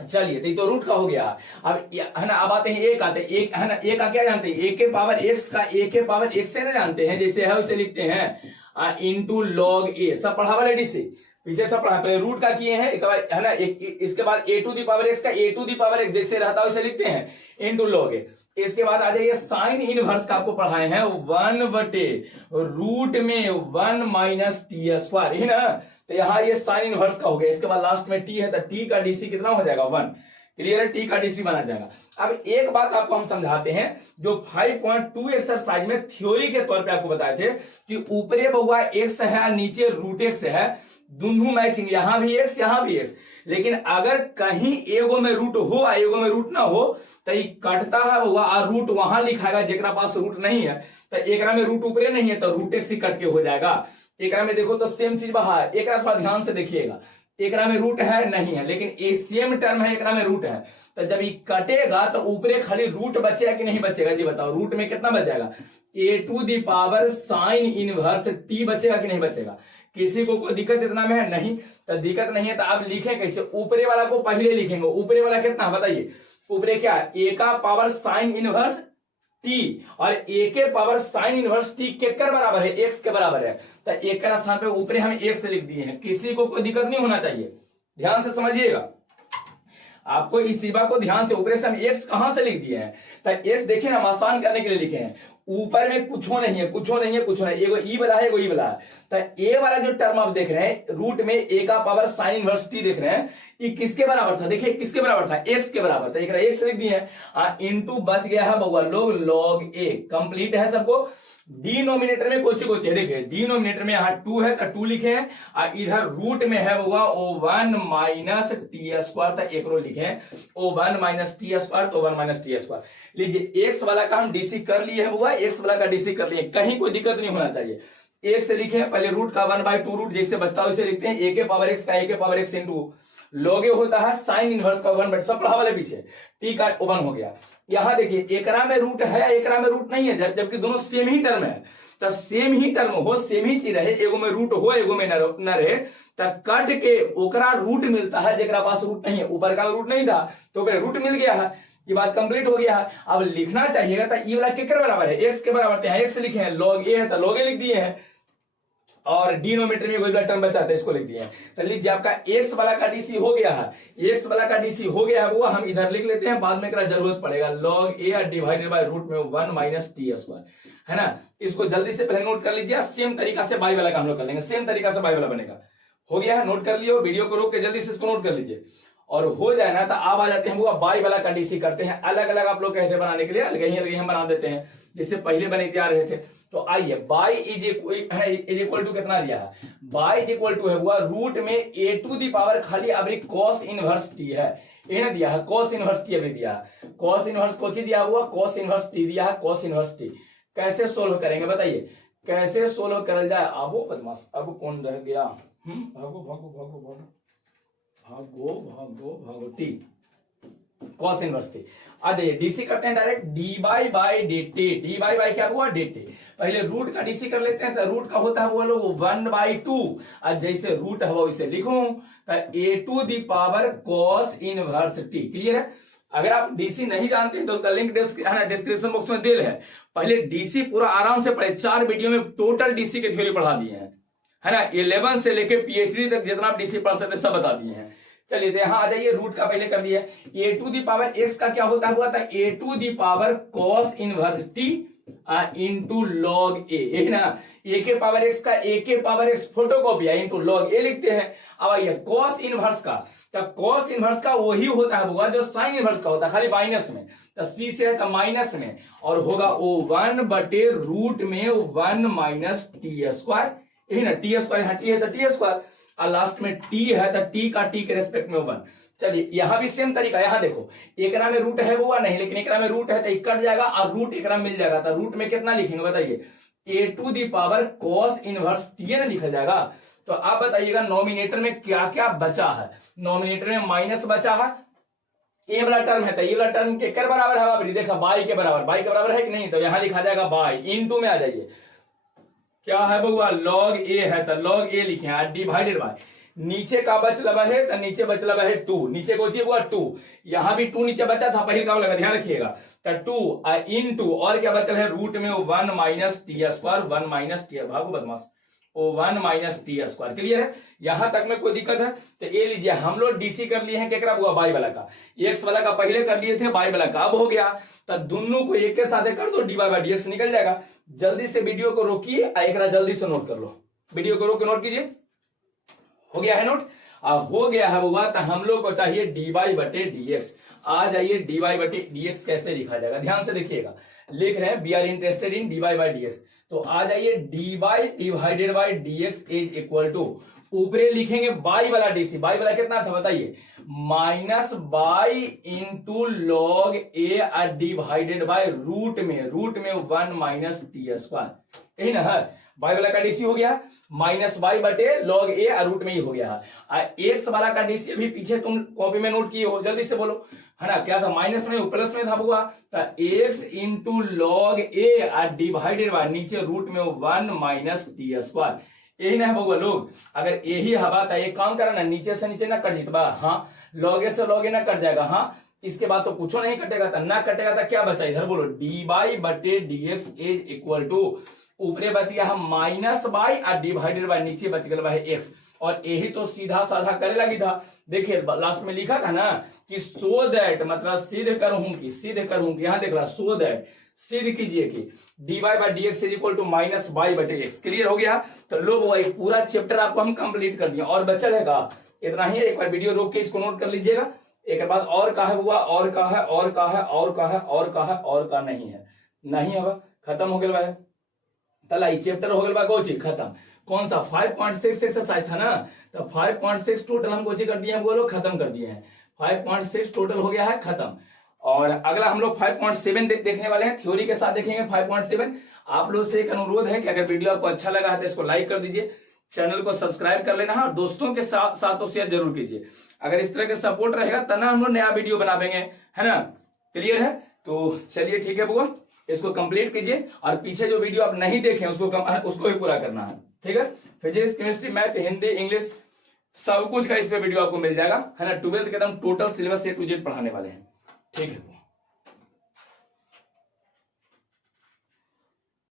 चलिए तो रूट का हो गया। अब है ना, अब आते हैं एक, आते हैं एक है ना, एक का क्या जानते हैं, ए के पावर एक्स का ए के पावर एक्स से ना जानते हैं, जैसे है उसे लिखते हैं इनटू लॉग ए, सब पढ़ा वाला डी से पीछे सब पढ़ा, पहले रूट का किए हैं एक बार है ना, इसके बाद ए टू दी पावर एक्स का ए टू दी पावर एक्स जैसे रहता है उसे लिखते हैं इनटू लॉग ए। इसके बाद आ जाइए साइन इनवर्स का आपको पढ़ाए हैं 1/रूट में 1 माइनस टी स्क्वायर, है ना, तो यहाँ ये साइन इनवर्स का हो गया। इसके बाद लास्ट में टी है तो टी का डीसी कितना हो जाएगा 1। क्लियर है, टी का डीसी बना जाएगा। अब एक बात आपको हम समझाते हैं, जो 5.2 एक्सरसाइज में थ्योरी के तौर पे आपको बताए थे कि ऊपरी बहुआ एक्स है और नीचे रूट एक्स है, दोनों मैचिंग, यहां भी एक्स यहां भी एक्स। लेकिन अगर कहीं एगो में रूट हो और एगो में रूट ना हो तो ये कटता है बहुआ और रूट वहां लिखाएगा, जेकरा पास रूट नहीं है तो एक में रूट ऊपरे नहीं है तो रूट एक्स ही कट के हो जाएगा। एक में देखो तो सेम चीज बाहर, एक थोड़ा ध्यान से देखिएगा, एक में रूट है नहीं है लेकिन ए सेम टर्म है, एक में रूट है, तो जब ये कटेगा तो ऊपरे खाली रूट बचेगा कि नहीं बचेगा जी बताओ, रूट में कितना बच जाएगा, A to the power sine inverse T बचेगा कि नहीं बचेगा। किसी को कोई दिक्कत इतना में है नहीं, तो दिक्कत नहीं है तो आप लिखें कैसे, ऊपरे वाला को पहले लिखेंगे, ऊपरे वाला कितना बताइए, ऊपरे क्या है, ए का पावर साइन इनवर्स टी और ए के पावर साइन इनवर्स टी केकर बराबर है, एक्स के बराबर है, तो एक का स्थान पे ऊपरे हम एक्स लिख दिए हैं। किसी को कोई दिक्कत नहीं होना चाहिए, ध्यान से समझिएगा, आपको इस सीमा को ध्यान से, ऊपर से हम एक्स कहां से लिख दिए हैं, तो एक्स देखिए ना आसान करने के लिए लिखे हैं, ऊपर में कुछ नहीं है, कुछ नहीं है, कुछ नहीं, एगो ई वाला है, एगो ई वाला है, तो ए वाला जो टर्म आप देख रहे हैं रूट में ए का पावर साइन इनवर्स टी देख रहे हैं, ये किसके बराबर था, देखिए किसके बराबर था, एक्स के बराबर था, एक एक्स लिख दिए हैं, इनटू बच गया है बउआ लोग लॉग ए, कंप्लीट है सबको। डिनोमिनेटर में कोची कोची है, देखिए डिनोमिनेटर में यहाँ 2 है तो 2 लिखे हैं, और इधर रूट में है वो 1 माइनस टी स्क्वायर, तो एक रो लिखे हैं 1 माइनस टी स्क्वायर, तो 1 माइनस टी स्क्वायर। लीजिए एक्स वाला का हम डीसी कर लिए है बुआ, एक्स वाला का डीसी कर लिए, कहीं कोई दिक्कत नहीं होना चाहिए। एक से लिखे हैं, पहले रूट का 1/2 रूट जैसे बचता है उसे लिखते हैं, ए के पावर एक्स का ए के पावर एक्स इंटू लॉग ए होता है साइन इनवर्स का 1, सब पढ़ा वाले पीछे, टी का 1 हो गया। यहां देखिए एकरा में रूट है, एकरा में रूट नहीं है, जबकि दोनों सेम ही टर्म है, तो सेम ही टर्म हो, सेम ही चीज रहे, एगो में रूट हो एगो में न रहे, तो कट के ओकरा रूट मिलता है, जेकरा पास रूट नहीं है, ऊपर का रूट नहीं था तो रूट मिल गया है, ये बात कंप्लीट हो गया है। अब लिखना चाहिएगा तो ये वाला केकर बराबर है, एक्स के बराबर है, एक्स लिखे हैं, लॉग ए है तो लॉग ए लिख दिए हैं, और डिनोमिनेटर में कोई टर्म बचा था इसको लिख दिया है। तो लीजिए आपका एक्स वाला का डीसी हो गया है, एक्स वाला का डीसी हो गया है वो हम इधर लिख लेते हैं, बाद में जरूरत पड़ेगा, log a divided by root में 1 माइनस टी स्क्वायर, है ना। इसको जल्दी से पहले नोट कर लीजिए, सेम तरीका से बाई वाला का हम लोग कर लेंगे, सेम तरीका से बाई वाला बनेगा। हो गया है, नोट कर लियो, वीडियो को रोक के जल्दी से इसको नोट कर लीजिए, और हो जाए ना तो आप आ जाते हैं वो बाई वाला का डीसी करते हैं, अलग अलग आप लोग कहते बनाने के लिए अलग ही हम बना देते हैं, जिससे पहले बने आ रहे थे। तो आइए बाई इज इक्वल टू कितना दिया है, बाई इज इक्वल टू है हुआ रूट में ए टू दी पावर खाली अभी कॉस इनवर्स टी है, ये दिया है कॉस इनवर्स टी अभी दिया है, कॉस इनवर्स कोची दिया हुआ, कॉस इनवर्स टी दिया है, कॉस इनवर्स टी कैसे सोल्व करेंगे बताइए, कैसे सोल्व करल जाए। अब बदमाश अब कौन रह गया, भागो भागो भागो भागो भागो भागो भागो टी, कॉस इनवर्स टी। आ जाइए डीसी करते हैं direct, D by by d T, D by by क्या हुआ डी टी, पहले रूट का डीसी कर लेते हैं, तो रूट का होता है वो लोग 1/2, और जैसे रूट है वैसे लिखूं तो A to the power cos inverse T, clear है। अगर आप डीसी नहीं जानते हैं तो उसका लिंक डिस्क्रिप्शन बॉक्स में दिल है, पहले डीसी पूरा आराम से पढ़े, 4 वीडियो में टोटल डीसी के थ्योरी पढ़ा दिए हैं, है ना, 11 से लेके पीएचडी तक जितना आप डीसी पढ़ सकते सब बता दिए हैं। चलिए तो यहाँ आ जाइए, रूट का पहले कर दिया, A to the power X का क्या होता हुआ था, A to the power cos inverse T into log A ना, ए के पावर एक्स का ए के power X photocopy into log A लिखते हैं। अब आइए कॉस इनवर्स का, तो कॉस इनवर्स का वही होता है होगा जो साइन इनवर्स का होता है, खाली माइनस में, तो सी से है तो माइनस में, और होगा ओ 1 बटे रूट में 1 माइनस टी स्क्वायर, यही ना टी स्क्वायर, यहाँ टी है तो टी स्क्वायर, और लास्ट में टी है तो टी का टी के रेस्पेक्ट में 1। चलिए यहां भी सेम तरीका, यहां देखो एकरा में रूट है वो नहीं, लेकिन एकरा में रूट है तो कट जाएगा और रूट एकरा मिल जाएगा, तो रूट में कितना लिखेंगे बताइए, A to the power cos inverse T ना लिखा जाएगा। तो आप बताइएगा नॉमिनेटर में क्या क्या बचा है, नॉमिनेटर में माइनस बचा है, ए वाला टर्म है तो ये वाला टर्म के कर बराबर है, बाबरी देखा बाई के बराबर, बाई के बराबर है कि नहीं, तो यहां लिखा जाएगा बाई, इनटू में आ जाइए क्या है बउआ लॉग ए है तो लॉग ए लिखे डिवाइडेड बाय, नीचे का बच लबा है तो नीचे बच लबा है 2, नीचे को चाहिए हुआ 2, यहां भी 2 नीचे बचा था पहले का लगा, ध्यान रखिएगा, तो 2 इनटू और क्या बचल है रूट में 1 minus T square, 1 minus T, भागो बदमाश, ओ 1 माइनस टी स्क्वायर, क्लियर है। यहां तक में कोई दिक्कत है तो ये लीजिए, हम लोग डीसी कर लिए हैं केकरा हुआ बाई वाला का, एक्स वाला का पहले कर लिए थे, बाई वाला का अब हो गया, तो दोनों को एक के साथ कर दो, d y by d x निकल जाएगा। जल्दी से वीडियो को रोकिए, एक जल्दी से नोट कर लो, वीडियो को रोक के नोट कीजिए, हो गया है नोट, हो गया है हुआ, तो हम लोग को चाहिए डी वाई बटे डी एक्स। आ जाइए डी वाई बटे डी एक्स कैसे लिखा जाएगा, ध्यान से देखिएगा, लिख रहे हैं we are interested in d y by d x, तो आ जाइए d y divided by d x is equal to, ऊपरे लिखेंगे बाई वाला डीसी, बाई वाला कितना था बताइए, minus by into log a divided by root में 1 माइनस टी स्क्वायर, यही ना है, बाई वाला का डीसी हो गया, माइनस बाई बटे लॉग ए और रूट में ही हो गया है। एक्स वाला का डीसी अभी पीछे तुम कॉपी में नोट किए हो, जल्दी से बोलो, है ना, क्या था माइनस में प्लस में था हुआ, तो x into log a divided by नीचे रूट में 1 माइनस टी स्क्वायर, यही ना है बउआ लोग। अगर यही हवा तो एक काम करा ना, नीचे से नीचे ना कट जीतबा, हाँ लॉग ए से लॉग ए ना कट जाएगा, हाँ इसके बाद तो कुछ नहीं कटेगा, तो ना कटेगा तो क्या बचा इधर बोलो, डी बाई बटे d x is equal to, ऊपरे बच गया हम माइनस बाई और डिवाइडेड बाय नीचे बच गया है एक्स, और यही तो सीधा साधा करे लगी था, देखिए लास्ट में लिखा था ना कि सो दैट, मतलब सिद्ध करूं कि, यहाँ देख रहा सो दैट, सिद्ध कीजिए कि d y by d x is equal to minus by बटे एक्स, क्लियर हो गया। तो लो वो एक पूरा चैप्टर आपको हम कंप्लीट कर दिया, और बचल है का इतना ही, एक बार वीडियो रोक के इसको नोट कर लीजिएगा, एक बाद और का है हुआ, और का है, और का है, और का है, और का है, और का नहीं है, नहीं है खत्म हो गया है, तला चैप्टर हो गया कोची खत्म। कौन सा 5.6 एक्सरसाइज था ना, तो 5.6 टोटल हम कोची कर दिए हैं, वो लोग खत्म कर दिए हैं, 5.6 टोटल हो गया है खत्म। और अगला हम लोग 5.7 देखने वाले हैं, थ्योरी के साथ देखेंगे 5.7। आप लोग से एक अनुरोध है कि अगर वीडियो आपको अच्छा लगा है तो इसको लाइक कर दीजिए, चैनल को सब्सक्राइब कर लेना है, और दोस्तों के साथ तो शेयर जरूर कीजिए। अगर इस तरह का सपोर्ट रहेगा तब ना हम लोग नया वीडियो बनावेंगे, है ना, क्लियर है। तो चलिए ठीक है बुआ, इसको कंप्लीट कीजिए, और पीछे जो वीडियो आप नहीं देखे उसको भी पूरा करना है, ठीक है। Physics, chemistry, math, Hindi, English सब कुछ का इस पे वीडियो आपको मिल जाएगा, है ना। 12th के एकदम total syllabus A to Z पढ़ाने वाले हैं, ठीक है।